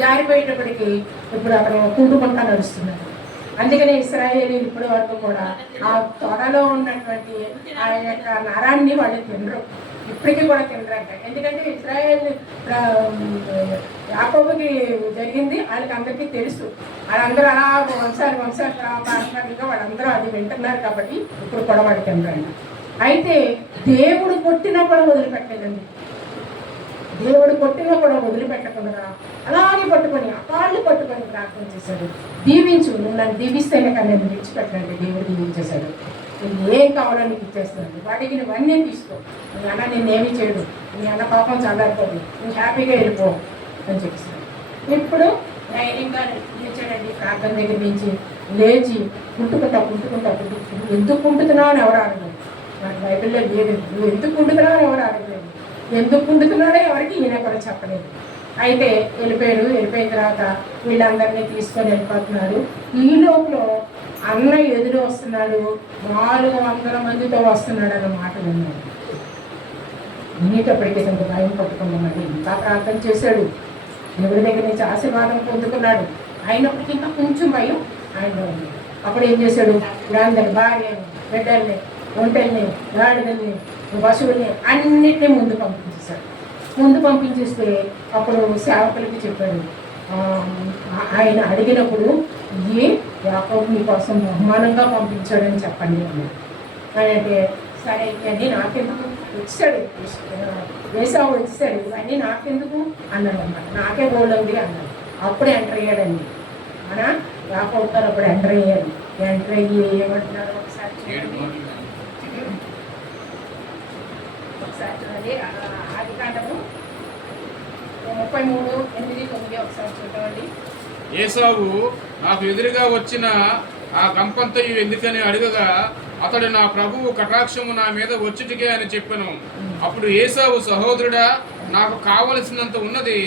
జారిపోయేటప్పటికి ఇప్పుడు అతను కుంటుకుంటా నడుస్తున్నాడు. అందుకనే ఇశ్రాయేలీయులు ఇప్పటి వరకు కూడా ఆ తొడలో ఉన్నటువంటి ఆ యొక్క నరాన్ని వాళ్ళు తినరు, ఇప్పటికీ కూడా తినరంట. ఎందుకంటే ఇశ్రాయేల్ యాకోబుకి జరిగింది వాళ్ళకి అందరికీ తెలుసు. వాళ్ళందరూ అలా వంశాలు పారంపర్యంగా వాళ్ళందరూ అది వింటున్నారు కాబట్టి ఇప్పుడు కూడా వాళ్ళు తినరంట. అయితే దేవుడు కొట్టినప్పుడు వదిలిపెట్టలేదండి. దేవుడు కొట్టినా కూడా వదిలిపెట్టకుండా అలాగే పట్టుకొని కాళ్ళు పట్టుకొని ప్రార్థన చేశాడు. దీవించు, నువ్వు నన్ను దీవిస్తేనే కానీ నేను విడిచిపెట్టండి. దేవుడు దీవించేశాడు. నువ్వు ఏం కావాలో నీకు ఇచ్చేస్తున్నాడు. వాడికి నువ్వన్నీ తీసుకో, నీ అన్న నిన్నేమీ చేయడు, నీ అన్న పాపం చల్లారిపోదు, నువ్వు హ్యాపీగా వెళ్ళిపో అని చెప్పేస్తాడు. ఇప్పుడు ధైర్యంగా నిలిచాడండి. ప్రార్థన దగ్గర నుంచి లేచి కుంటుకుంటా ఎందుకు కుంటున్నావు అని ఎవరు అడగలేదు. నాకు బైబిల్లో లేదు, నువ్వు ఎందుకు కుంటున్నావు అని ఎవరు అడగలేదు. ఎందుకు కుంటున్నాడో ఎవరికి ఈయన కూడా చెప్పలేదు. అయితే వెళ్ళిపోయిన తర్వాత వీళ్ళందరినీ తీసుకొని వెళ్ళిపోతున్నారు. ఈ లోపల అన్న ఎదురు వస్తున్నాడు, 400 మందితో వస్తున్నాడు అన్న మాట విన్నాడు. వినేటప్పటికీ ఇంత భయం పట్టుకున్నామండి. ఇంకా ప్రార్థన చేశాడు, దేవుడి దగ్గర నుంచి ఆశీర్వాదం పొందుకున్నాడు. అయినప్పటికీ ఇంకా కొంచెం భయం ఆయనలో ఉంది. అప్పుడు ఏం చేశాడు, వీళ్ళందరి భార్యని, బిడ్డల్ని, ఒంటెల్ని, గాడిదల్ని, పశువుల్ని అన్నిటినీ ముందు పంపించేశాడు. ముందు పంపించేస్తే అప్పుడు సేవకులకి చెప్పాడు, ఆయన అడిగినప్పుడు ఏ యాకోబు మీకోసం బహుమానంగా పంపించాడని చెప్పండి అన్నాడు. అంటే సరే ఇవన్నీ నాకెందుకు, వచ్చాడు వేసావు వచ్చాడు, ఇవన్నీ నాకెందుకు అన్నాడు అన్నమాట. నాకే గోల్డ్ ఉంది అన్నాడు. అప్పుడు ఎంటర్ అయ్యాడండి మన యాకోబు గారు. అప్పుడు ఎంటర్ అయ్యాడు. ఎంటర్ అయ్యి ఏమంటున్నారు ఒకసారి చూడండి. ఒకసారి చూడండి, ఆదికాండము 33:8-9 ఒకసారి చూడండి. ఏసావు నాకు ఎదురుగా వచ్చిన ఆ గంపంతయు ఎందుకని అడగగా అతడు నా ప్రభువు కటాక్షము నా మీద వచ్చుటికే అని చెప్పాను. అప్పుడు ఏసావు సహోదరుడా, నాకు కావలసినంత ఉన్నది,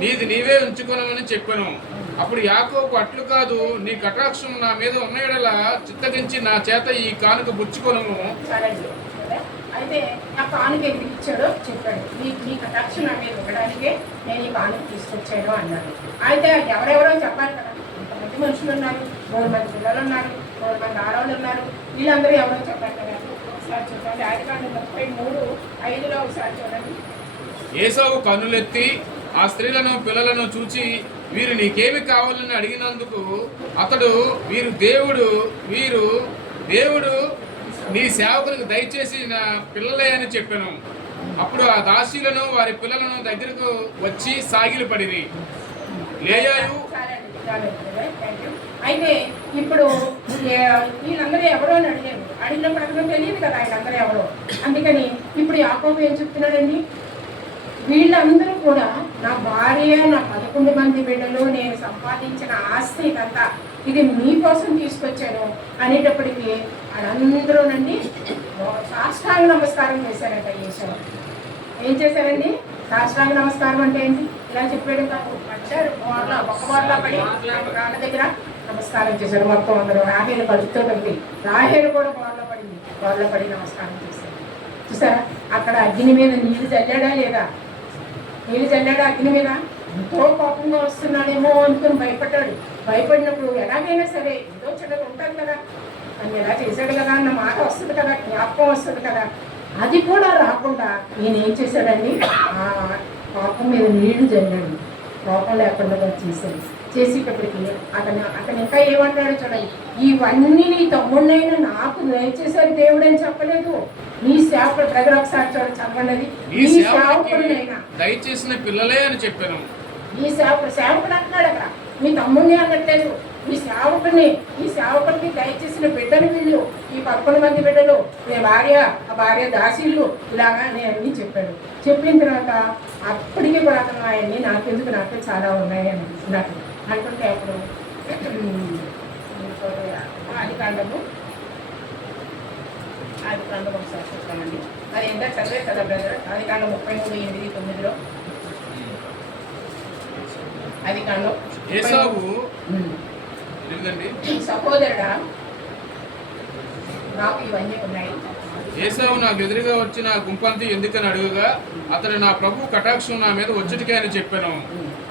నీది నీవే ఉంచుకొనమని చెప్పాను. అప్పుడు యాకోబు అట్లు కాదు, నీ కటాక్షం నా మీద ఉన్న యెడల చిత్తగించి నా చేత ఈ కానుక పుచ్చుకొనుము. అయితే నా కానుక ఎందుకు ఇచ్చాడో చెప్పాడు. నీ కటాక్షం నా మీద ఉండడానికే నేను ఈ కానుక తీసుకొచ్చాను అన్నాడు. అయితే ఎవరెవరో చెప్పాలి కదా, ఇంతమంది మనుషులు ఉన్నారు, 3 మంది పిల్లలు ఉన్నారు, 3 మంది ఆడవాళ్ళు ఉన్నారు, వీళ్ళందరూ ఎవరో చెప్పాలి కదా. ఒకసారి చూడండి, ఆదికాండం 33:5 ఒకసారి చూడండి. ఏసావు కన్నులెత్తి ఆ స్త్రీలను పిల్లలను చూచి వీరు నీకేమి కావాలని అడిగినందుకు అతడు వీరు దేవుడు నీ సేవకులకు దయచేసి నా పిల్లలే అని చెప్పాను. అప్పుడు ఆ దాసీలను వారి పిల్లలను దగ్గరకు వచ్చి సాగిలి పడిరి. లేయాయు అయితే ఇప్పుడు వీళ్ళందరూ ఎవరో అని అడిగారు. అడిగినప్పుడు అతను తెలియదు కదా ఆయనందరూ ఎవరో. అందుకని ఇప్పుడు యాకోబు ఏం చెప్తున్నాడండి, వీళ్ళందరూ కూడా నా భార్య, నా 11 మంది బిడ్డలు, నేను సంపాదించిన ఆస్తి ఇదంతా ఇది మీకోసం తీసుకొచ్చాను అనేటప్పటికీ వాళ్ళందరూనండి సాష్టాంగ నమస్కారం చేశారంట. యేసయ్య ఏం చేశారండి, సాష్టాంగ నమస్కారం అంటే ఏంటి, ఇలా చెప్పాడు కాదు, పడ్డారు ఒక్క పడి రాళ్ళ దగ్గర నమస్కారం చేశారు మొత్తం అందరూ. రాహేలు కడుపుతో కలిపి రాహేలు కూడా గోడలో పడి నమస్కారం చేశారు. చూసారా, అక్కడ అగ్ని మీద నీళ్లు చల్లాడా లేదా, నీళ్ళు చల్లాడా అగ్ని మీద. ఎంతో కోపంగా వస్తున్నాడేమో అనుకుని భయపడ్డాడు. భయపడినప్పుడు ఎలాగైనా సరే ఏదో చెడ్డగా ఉంటుంది కదా, అని ఎలా చేశాడు కదా అన్న మాట వస్తుంది కదా, జ్ఞాపకం వస్తుంది కదా. అది కూడా రాకుండా ఈయన ఏం చేశాడండి, ఆ కోపం మీద నీళ్లు చల్లాడు. కోపం లేకుండా చేసేటప్పటికి అతను ఇంకా ఏమంటాడో చూడండి, ఇవన్నీ నీ తమ్ముడినైనా నాకు దయచేసారు దేవుడు అని చెప్పలేదు, నీ సేవకుడు ప్రజలు ఒకసారి చూడండి చదవండి, నీ సేవకుడినైనా దయచేసిన పిల్లలే అని చెప్పాను. నీ సేవకుడు అంటున్నాడు అక్కడ, నీ తమ్ముడిని అనట్లేదు, ఈ సేవకుడికి దయచేసిన బిడ్డలు వీళ్ళు, ఈ 11 మంది బిడ్డలు, నీ భార్య, ఆ భార్య దాసీళ్ళు, ఇలాగా నేను అన్నీ చెప్పాడు. చెప్పిన తర్వాత అప్పటికీ కూడా అతను అవన్నీ నాకెందుకు, నాకు చాలా ఉన్నాయి అని నాకు అనుకుంటే అప్పుడు ఆదికాండము ఒకసారి చూస్తామండి. అది ఎంత చదివే కదా బ్రదర్, ఆదికాండం 33:8-9 ఆదికాండం. ఏసావు సహోదరుడా, నాకు ఇవన్నీ ఉన్నాయి. ఏసావు నాకు ఎదురుగా వచ్చిన గుంపంతి ఎందుకని అడుగుగా అతడు నా ప్రభు కటాక్షం నా మీద వచ్చుటికే అని చెప్పాను.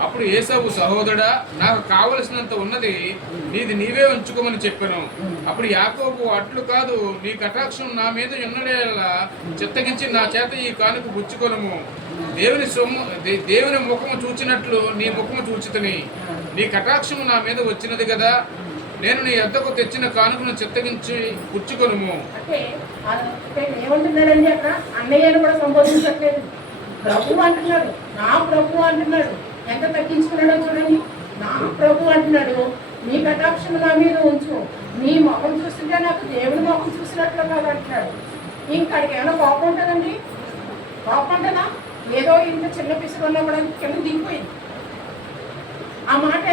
అప్పుడు ఏసావు సహోదరుడా, నాకు కావలసినంత ఉన్నది, నీది నీవే ఉంచుకోమని చెప్పాను. అప్పుడు యాకోబు అట్లు కాదు, నీ కటాక్షం నా మీద ఉన్నడేలా చిత్తగించి నా చేత ఈ కానుక పుచ్చుకొనుము. దేవుని ముఖము చూచినట్లు నీ ముఖము చూచితని, నీ కటాక్షము నా మీద వచ్చినది కదా, నేను నీ యొద్దకు తెచ్చిన కానుకను చిత్తగించి పుచ్చుకొనుము. అంటే ఏమంటున్నాడండి అక్కడ, అన్నయ్యను కూడా సంబోధించట్లేదు, ప్రభు అంటున్నాడు, నా ప్రభు అంటున్నాడు. ఎంత తగ్గించుకున్నాడో చూడండి, నా ప్రభు అంటున్నాడు, నీ కటాక్షం నా మీద ఉంచు, నీ ముఖం చూస్తుంటే నాకు దేవుడి ముఖం చూసినట్లు కాదు అంటున్నాడు. ఇంకాడికి ఏమైనా కోపం ఉంటుందండి, కోపం ఉంటుందా, ఏదో ఇంత చిన్న పిసుకున్నా కూడా కింద దిగిపోయింది. ఆ మాట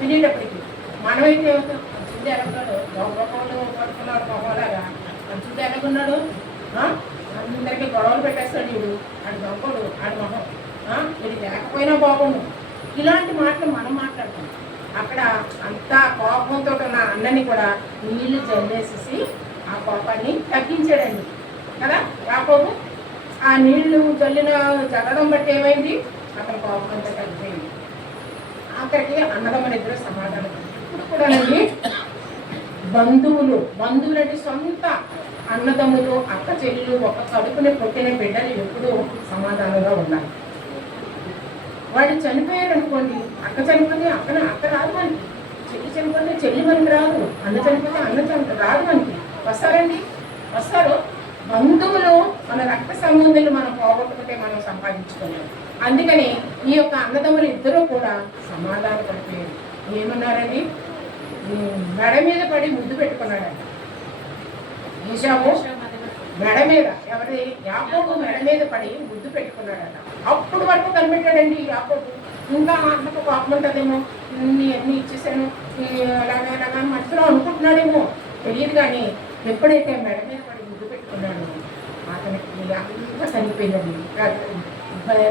వినేటప్పటికి మనమైతే మంచుడు ఎలాగున్నాడు, గౌరవంలో పడుకున్నాడు మొహలాగా, మంచుడు ఎలాగున్నాడు, అందరికీ గొడవలు పెట్టేస్తాడు వీడు, ఆడు గొప్పడు, ఆడు మొహం, వీడు లేకపోయినా బాగుండు, ఇలాంటి మాటలు మనం మాట్లాడుతాం. అక్కడ అంతా కోపంతో ఉన్న అన్నని కూడా నీళ్లు జల్లేసేసి ఆ కోపాన్ని తగ్గించాడండి కదా యాకోబు. ఆ నీళ్లు చల్లడం బట్టి ఏమైంది, అతని కోపం అంతా తగ్గిపోయింది. ఆఖరికి అన్నదమ్ముల ఇద్దరు సమాధానం. ఇప్పుడు కూడానండి బంధువులు అంటే సొంత అన్నదమ్ములు, అక్క చెల్లెలు, ఒక కడుపుని పుట్టిన బిడ్డలు ఎప్పుడూ సమాధానంగా ఉండాలి. వాళ్ళు చనిపోయారు అనుకోండి, అక్క చనిపోతే అక్క రాదు మనకి, చెల్లి చనిపోతే చెల్లి మనకి రాదు, అన్న చనిపోతే అన్న రాదు మనకి. వస్తారు. బంధువులు మన రక్త సంబంధులు మనం పోగొట్టుకుంటే మనం సంపాదించుకోలేము. అందుకని ఈ యొక్క అన్నదమ్ములు ఇద్దరూ కూడా సమాధానం పడిపోయారు. ఏమన్నారండి, మెడ మీద పడి ముద్దు పెట్టుకున్నాడంట ఏశావు. మెడ మీద యాకోబు మెడ మీద పడి ముద్దు పెట్టుకున్నాడట. అప్పుడు వరకు కనిపెట్టాడండి యాకోబు. ఇంకా అన్నకు కోపం ఉంటుందేమో, అన్నీ ఇచ్చేసాను అలాగా మనసులో అనుకుంటున్నాడేమో తెలియదు. కానీ ఎప్పుడైతే మెడ మీద పడి ముద్దు పెట్టుకున్నాడో అతనికి అంతా చనిపోయిందండి.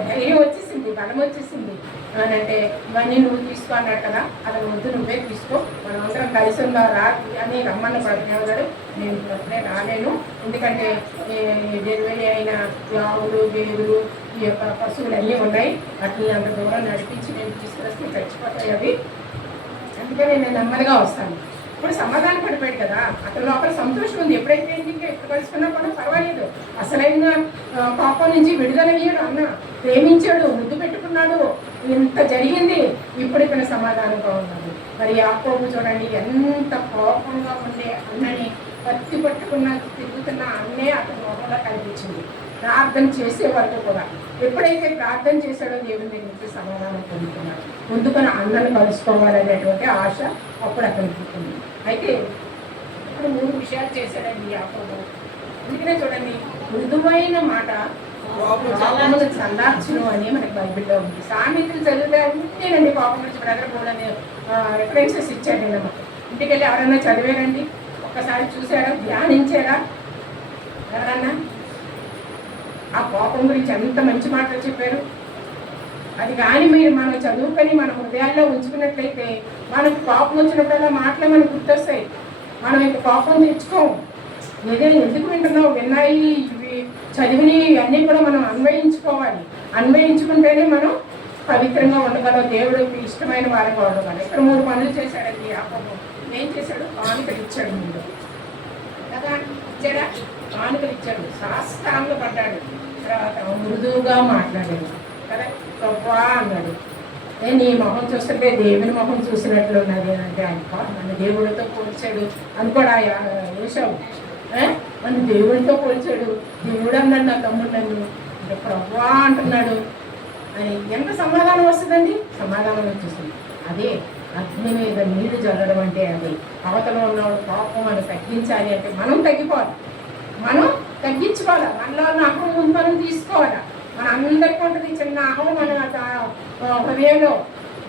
ధైర్యం వచ్చేసింది, బలం వచ్చేసింది. అని అంటే ఇవన్నీ నువ్వు తీసుకో అన్నాడు కదా, అతను ముద్దు నువ్వే తీసుకో, మనం అందరం కలిసి ఉందా రా అని రమ్మన్న పడుతున్నాడు. నేను అప్పుడే రాలేను, ఎందుకంటే డెలివరీ అయిన ఆవులు, గేదెలు, ఈ యొక్క పశువులు అన్నీ ఉన్నాయి, వాటిని అంత దూరం నడిపించి నేను తీసుకొస్తే చచ్చిపోతాయి అవి, అందుకని నేను నెమ్మదిగా వస్తాను. ఇప్పుడు సమాధానం పడిపోయాడు కదా, అతని లోపల సంతోషం ఉంది. ఎప్పుడైతే ఇంకా ఎప్పుడు కలుసుకున్నా కూడా పర్వాలేదు, అసలైన పాపం నుంచి విడుదలయ్యాడు. అన్న ప్రేమించాడు, ముద్దు పెట్టుకున్నాడు, ఇంత జరిగింది. ఇప్పుడు ఇక్కడ సమాధానంగా ఉన్నాడు. మరి యాకోబు చూడండి, ఎంత కోపంగా ఉండే అన్నని పత్తి పట్టుకున్న తిరుగుతున్న అన్నే అతని మొహంలో కనిపించింది. ప్రార్థన చేసే వరకు కూడా ఎప్పుడైతే ప్రార్థన చేశాడో దేవుని దగ్గర నుంచి సమాధానం పొందుతున్నాడు. ముందుకొని అన్నను కలుసుకోవాలనేటువంటి ఆశ అప్పుడు అతనికి పుట్టింది. అయితే ఇప్పుడు 3 విషయాలు చేశాడండి యాకోబు. అందుకనే చూడండి, మృదువైన మాట కోపమును చల్లార్చును అని మనకి బైబిల్లో ఉంది. సామెతలు చదివితే ఉంటేనండి కోపం నుంచి బ్రదర్ బోర్డు అనే రెఫరెన్సెస్ ఇచ్చాడు. మనకి ఇంటికి వెళ్ళి ఎవరన్నా చదివారండి, ఒక్కసారి చూసారా, ధ్యానించారా ఎవరన్నా? ఆ కోపం గురించి ఎంత మంచి మాటలు చెప్పారు. అది కానీ మనం చదువుకొని మన హృదయాల్లో ఉంచుకున్నట్లయితే మనకు కోపం వచ్చినప్పుడల్లా మాటలే మనకు గుర్తొస్తాయి. మనం ఇంక కోపం తెచ్చుకోము. ఏదైనా ఎందుకు వింటున్నావు, విన్నాయి ఇవి చదివిని అన్నీ కూడా మనం అన్వయించుకోవాలి. అన్వయించుకుంటేనే మనం పవిత్రంగా ఉండగలం, దేవుడికి ఇష్టమైన వారంగా ఉండగలం. ఇక్కడ 3 పనులు చేశాడండి యాకోబు. ఏం చేశాడు? కానుకలు ఇచ్చాడు. ముందు కదా ఇచ్చాడా? కానుకలు ఇచ్చాడు, శాస్త్రాంలో పడ్డాడు, తర్వాత మృదువుగా మాట్లాడాడు కదా, గొప్ప అన్నాడు. నీ మొహం చూస్తుంటే దేవుని మొహం చూసినట్లు ఉన్నది అంటే మన దేవుడితో పోల్చాడు అనుకోడా ఏశావు, మన దేవుడితో పోల్చాడు. దేవుడు అన్నాడు నా తమ్ముడు నన్ను, అంటే ప్రభా అంటున్నాడు అని ఎంత సమాధానం వస్తుందండి? సమాధానం వచ్చేస్తుంది. అదే అగ్ని మీద నీరు జల్లడం అంటే అది. అవతల ఉన్నవాడు పాపం అని తగ్గించాలి అంటే మనం తగ్గిపోవాలి, మనం తగ్గించుకోవాలి. మనలో ఉన్న అహం ముందు మనం తీసుకోవాలి. మన అందరికీ ఉంటుంది చిన్న అహం మన హృదయంలో,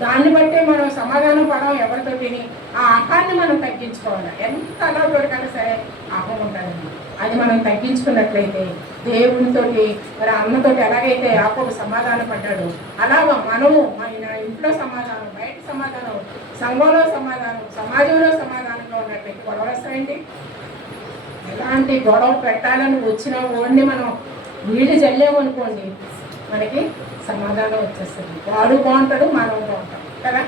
దాన్ని బట్టే మనం సమాధానం పడడం ఎవరితో తిని ఆ అహాన్ని మనం తగ్గించుకోవాలి. ఎంత అలవాటు సరే అహం ఉంటుందండి. అది మనం తగ్గించుకున్నట్లయితే దేవునితోటి మరి అన్నతోటి ఎలాగైతే యాకోబు సమాధానం పడ్డాడు, అలాగా మనము మన ఇంట్లో సమాధానం, బయట సమాధానం, సంఘంలో సమాధానం, సమాజంలో సమాధానంగా ఉన్నట్లయితే గొడవలు వస్తాయండి. ఎలాంటి గొడవ పెట్టాలని వచ్చిన వాడిని మనం నీళ్ళు చల్లామనుకోండి, మనకి సమాధానం వచ్చేస్తుంది. వాడు బాగుంటాడు, మనం బాగుంటాం కదా.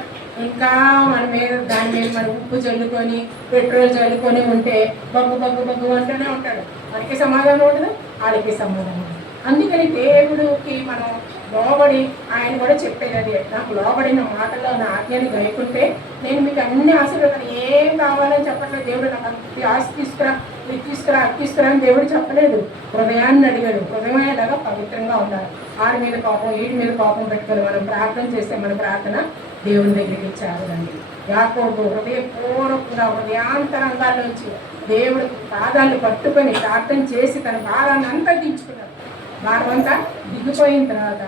ఇంకా మన మీద దాని మీద మనం ఉప్పు చల్లుకొని పెట్రోల్ చల్లుకొని ఉంటే బగ్గు అంటూనే ఉంటాడు. మనకి సమాధానం ఉండదు, వాళ్ళకి సమాధానం ఉండదు. అందుకని దేవుడికి మనం లోబడి, ఆయన కూడా చెప్పేది అది, నాకు లోబడిన మాటల్లో నా ఆజ్ఞని గైకుంటే నేను మీకు అన్ని ఆశీర్వాదాలు ఏం కావాలని చెప్పట్లేదు. దేవుడు నాకు అంత ఆశ తీసుకురా, ఇది తీసుకురా, అది తీసుకురా అని దేవుడు చెప్పలేదు. హృదయాన్ని అడిగాడు. హృదయమేలాగా పవిత్రంగా ఉండాలి. ఆడి మీద కోపం, వీడి మీద కోపం పెట్టుకొని మనం ప్రార్థన చేస్తే మన ప్రార్థన దేవుని దగ్గరికి చేరదండి. యాకోబు హృదయపూర్వకంగా హృదయాంతరంగాల నుంచి దేవుడి పాదాలు పట్టుకొని ప్రార్థన చేసి తన భారాన్ని అంతా దించుకున్నాడు. భారం అంతా దిగిపోయిన తర్వాత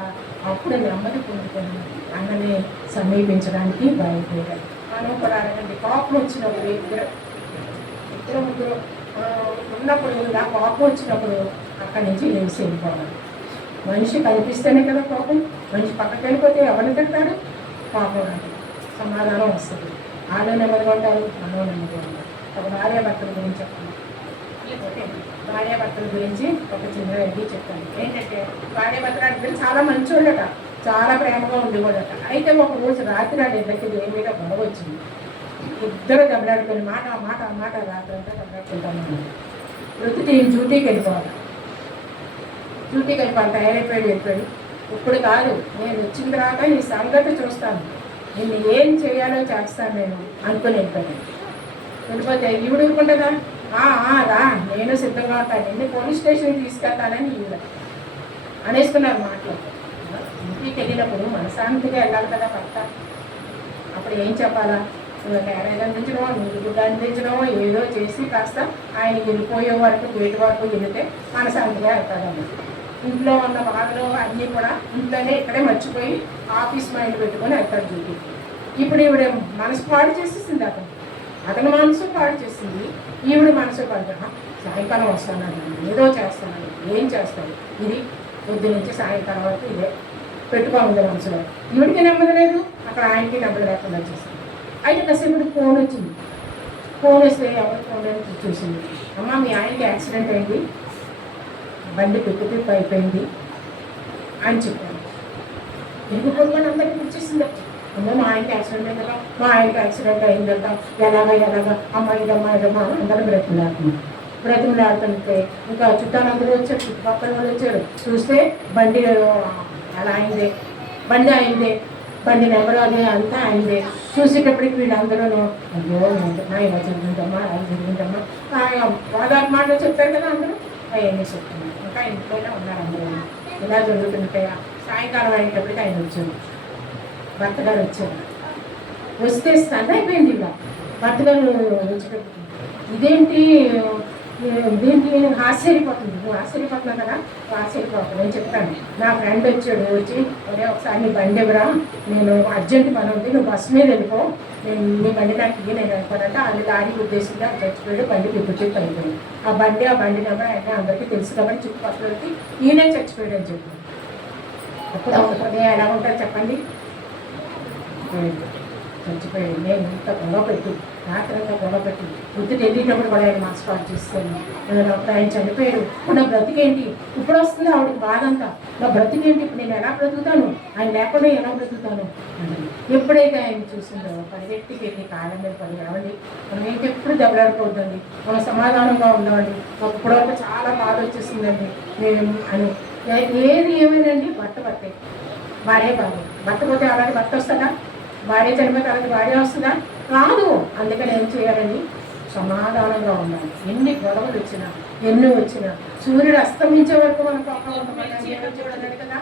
అప్పుడు నెమ్మది పొందుకొని అన్నని సమీపించడానికి బయలుదేరాడు. మనం కూడా అడగండి, కోపం వచ్చినప్పుడు ఇద్దరు ముగ్గురు ఉన్నప్పుడు, ఇలా కోపం వచ్చినప్పుడు అక్కడి నుంచి లేచి వెళ్ళిపోవాలి. మనిషి కనిపిస్తేనే కదా కోపం. మనిషి పక్కకి వెళ్ళిపోతే ఎవరిని తింటాడు? కోపం అంటే సమాధానం వస్తుంది. వాళ్ళు నెమ్మదిగా ఉంటారు, మనం నెమ్మదిగా ఉంటారు. ఒక భార్యాభర్తల గురించి చెప్పండి. ఓకే, భార్యాభర్త భర్తల గురించి ఒక చిన్న ఇది చెప్తాను. ఏంటంటే భార్యాభర్తల ఇద్దరు చాలా మంచోళ్ళట, చాలా ప్రేమగా ఉండేవాళ్ళట. అయితే ఒక రోజు రాత్రి వాళ్ళ ఇద్దరికి దేని మీద గొడవ వచ్చింది. ఇద్దరు దెబ్బలాడుకొని మాట మాట మాట రాత్రి అంతా దెబ్బలాడుకుంటాను. వృత్తి డ్యూటీకి వెళ్ళిపోవాలి, తయారైపోయాడు. ఇప్పుడు కాదు, నేను వచ్చిన తర్వాత నీ సంగతి చూస్తాను, నిన్ను ఏం చేయాలో చేస్తాను నేను అనుకుని వెళ్ళిపోతే ఈవిడ ఊరుకుంటుందా? రా, నేను సిద్ధంగా ఉంటాను, నిన్ను పోలీస్ స్టేషన్కి తీసుకెళ్తానని ఈవిడ అనేసుకున్నారు మాటలు. ఇంటికి వెళ్ళినప్పుడు మనశాంతిగా వెళ్ళాలి కదా భర్త. అప్పుడు ఏం చెప్పాలా? క్యారేజ్ అందించడమో, నీళ్ళు గుడ్డ అందించడమో ఏదో చేసి కాస్త ఆయన వెళ్ళిపోయే వరకు గేటు వరకు వెళితే మనశాంతిగా వెళ్తాడమ్మ. ఇంట్లో ఉన్న బాధలు అన్నీ కూడా ఇంట్లోనే ఇక్కడే మర్చిపోయి ఆఫీస్ మైండ్ పెట్టుకొని వెళ్తాడు డ్యూటీ. ఇప్పుడు ఈవిడ మనసు పాడు చేసేసింది, అతని మనసు పాడు చేసింది, ఈవిడ మనసు పాడు. సాయంకాలం వస్తాను, ఏదో చేస్తున్నాను, ఏం చేస్తాను, ఇది పొద్దు నుంచి సాయంకాలం వరకు ఇదే పెట్టుకోవాలి మనసులో. ఈవిడికి నెమ్మది లేదు, అక్కడ ఆయనకి నెమ్మది లేకుండా వచ్చేసింది. అయితే కాసేపు ఫోన్ వచ్చింది. ఫోన్ వస్తే ఎవరు ఫోన్ అని చూసింది. అమ్మ, మీ ఆయనకి యాక్సిడెంట్ అయింది, బండి పిప్పి అయిపోయింది అని చెప్పాను. ఎందుకు పొద్దున అందరికీ పిలిచేసింది. అమ్మ, మా ఆయనకి యాక్సిడెంట్ అయిందా, మా ఆయనకి యాక్సిడెంట్ అయిందంట, ఎలాగా అమ్మ ఇదమ్మా అందరూ బ్రతిమలాడుతుంటే ఇంకా చుట్టాలందరూ వచ్చారు, చుట్టుపక్కల వాళ్ళు వచ్చారు. చూస్తే బండి అలా అయిందే, బండి నెంబర్ అదే అంతా అయిందే. చూసేటప్పటికి వీళ్ళందరూ అయ్యో ఇలా జరిగిందమ్మా, అలా జరిగిందమ్మా వాదాపు మాటలు చెప్పారు కదా అందరూ, అవన్నీ చెప్తున్నారు. ఇంకా ఇంట్లోనే ఉన్నారు అందరూ. ఇలా జరుగుతుంటే సాయంకాలం అయ్యేటప్పటికి ఆయన వచ్చారు, భర్త గారు వచ్చారు. వస్తే స్టన్ అయిపోయింది. ఇలా భర్త గారు వచ్చేటప్పటికి ఇదేంటి నేను ఆశ్చర్యపోతుంది. నువ్వు ఆశ్చర్యపోతున్నావు కదా, నువ్వు ఆశ్చర్యపోతుంది. నేను చెప్తాను, నా ఫ్రెండ్ వచ్చాడు, వచ్చి ఒరే ఒకసారి నీ బండి ఎవరా, నేను అర్జెంట్ పని ఉంది, నువ్వు బస్సు మీద వెళ్ళిపో, నేను నీ బండి నాకు ఇవి నేను వెళ్ళిపోనంటే వాళ్ళు దాడి ఉద్దేశంగా చచ్చిపోయాడు. బండి పిప్పి అయిపోయింది. ఆ బండి నెంబర్ అయితే అందరికీ తెలుసు కాబట్టి చుట్టుపక్కలకి ఈయనే చచ్చిపోయాడు అని చెప్పి. అప్పుడు హృదయం ఎలా ఉంటారు చెప్పండి? చచ్చిపోయాడు. నేను ఇంత గొడవ పెట్టి రాత్రి అంతా గొడవ పెట్టి వృత్తి వెళ్ళేటప్పుడు కూడా ఆయన మాస్క్ స్టార్ట్ చేస్తాను. అప్పుడు ఆయన చనిపోయాడు. ఇప్పుడు నా బ్రతికేంటి? ఇప్పుడు వస్తుంది ఆవిడకి బాధ అంతా. నా బ్రతికేంటి? ఇప్పుడు నేను ఎలా బ్రతుకుతాను? ఆయన లేకుండా ఎలా బ్రతుకుతాను? ఎప్పుడైతే ఆయన చూసిందో పరిగెత్తికి వెళ్ళి కాలం మీద పడి రావండి, మనం ఇంకెప్పుడు దెబ్బలాడుకోవద్దండి, మనం సమాధానంగా ఉండవండి. ఇప్పుడు చాలా బాధ వచ్చేసిందండి నేను అని. ఏది ఏమైందండి, భర్తే భార్య భర్త పోతే అలాంటి భర్త వస్తుందా? భార్య చనిపోతే అలాంటి భార్య వస్తుందా? రాదు. అందుకని ఏం చేయాలని సమాధానంగా ఉండాలి. ఎన్ని గొడవలు వచ్చినా ఎన్ని వచ్చినా సూర్యుడు అస్తమించే వరకు మనం కోపం ఉండకూడదు కదా.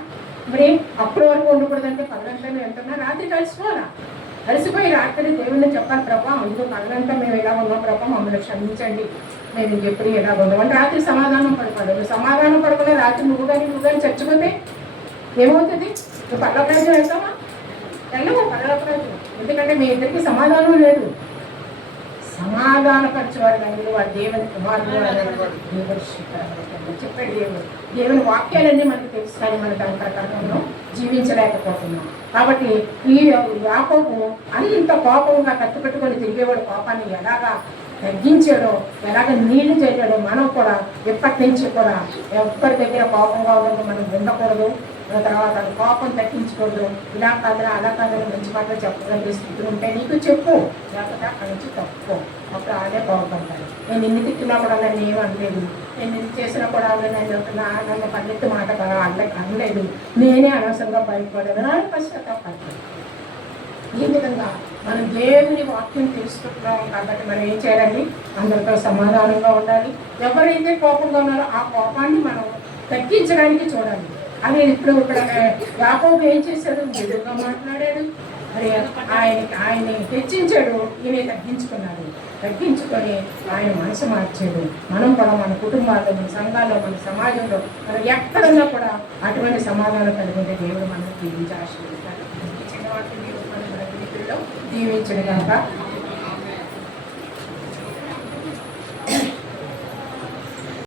మరి అప్పటి వరకు ఉండకూడదంటే 10 గంటలు ఎంతన్నా రాత్రి కలిసిపోయి రాత్రి దేవుడిని చెప్పాలి, ప్రభా అందులో 10 గంటలు మేము ఎలా ఉన్నాం ప్రభా, మమ్మల్ని క్షమించండి, మేము ఎప్పుడు ఎలా ఉన్నాం అంటే రాత్రి సమాధానం పడతాడు. సమాధానం పడకుండా రాత్రి నువ్వు కానీ చచ్చిపోతే ఏమవుతుంది? నువ్వు పర్లోకరాజ్యం వెళ్తావా? వెళ్ళవు పర్లోకరాజ్యం. ఎందుకంటే మీ ఇద్దరికి సమాధానం లేదు. సమాధానపరచేవాడు కానీ వాడు దేవుని కుమారుడు చెప్పాడు. దేవుని వాక్యాలన్నీ మనకు తెలుసు, కానీ మన దాని ప్రకారంలో జీవించలేకపోతున్నాం. కాబట్టి ఈ యాకోబు అంత కోపంగా కత్తి పెట్టుకొని తిరిగేవాడు కోపాన్ని ఎలాగా తగ్గించాడో, ఎలాగ నీళ్లు చేయాడో మనం కూడా ఎప్పటి నుంచి కూడా ఎప్పటి దగ్గర కోపంగా ఉండదు మనం ఉండకూడదు. తర్వాత కోపం తగ్గించకూడదు. ఇలా కాదని అలా కాదని మంచి మాటలు చెప్పగలిగే స్థితులు ఉంటే నీకు చెప్పు, లేకపోతే అక్కడి నుంచి తప్పుకో. అప్పుడు ఆడే బాగుపడతాడు. నేను ఇన్ని తిట్టినా కూడా నన్ను ఏం అనలేదు, నేను ఇన్ని చేసినా కూడా నన్ను పన్నెత్తి మాట కదా అనలేదు, నేనే అనవసరంగా బయటపడేది అని పశ్చాత్తాపడతాను. ఈ విధంగా మనం దేవుని వాక్యం తెలుసుకుంటున్నాం కాబట్టి మనం ఏం చేయాలండి? అందరితో సమాధానంగా ఉండాలి. ఎవరైతే కోపంగా ఉన్నారో ఆ కోపాన్ని మనం తగ్గించడానికి చూడాలి. అది ఇప్పుడు ఇక్కడ యాకోబు ఏం చేశాడు? ఎదురుగా మాట్లాడాడు, మరి ఆయన్ని హెచ్చించాడు, ఈయన తగ్గించుకొని ఆయన మనసు మార్చాడు. మనం కూడా మన కుటుంబాల్లో, మన సంఘాల్లో, మన సమాజంలో మనం ఎక్కడున్నా కూడా అటువంటి సమాధానం కలిగి ఉంటే దేవుడు మనల్ని దీవించి ఆశీర్వదిస్తాడు. చిన్నవాటి దీవించడం కనుక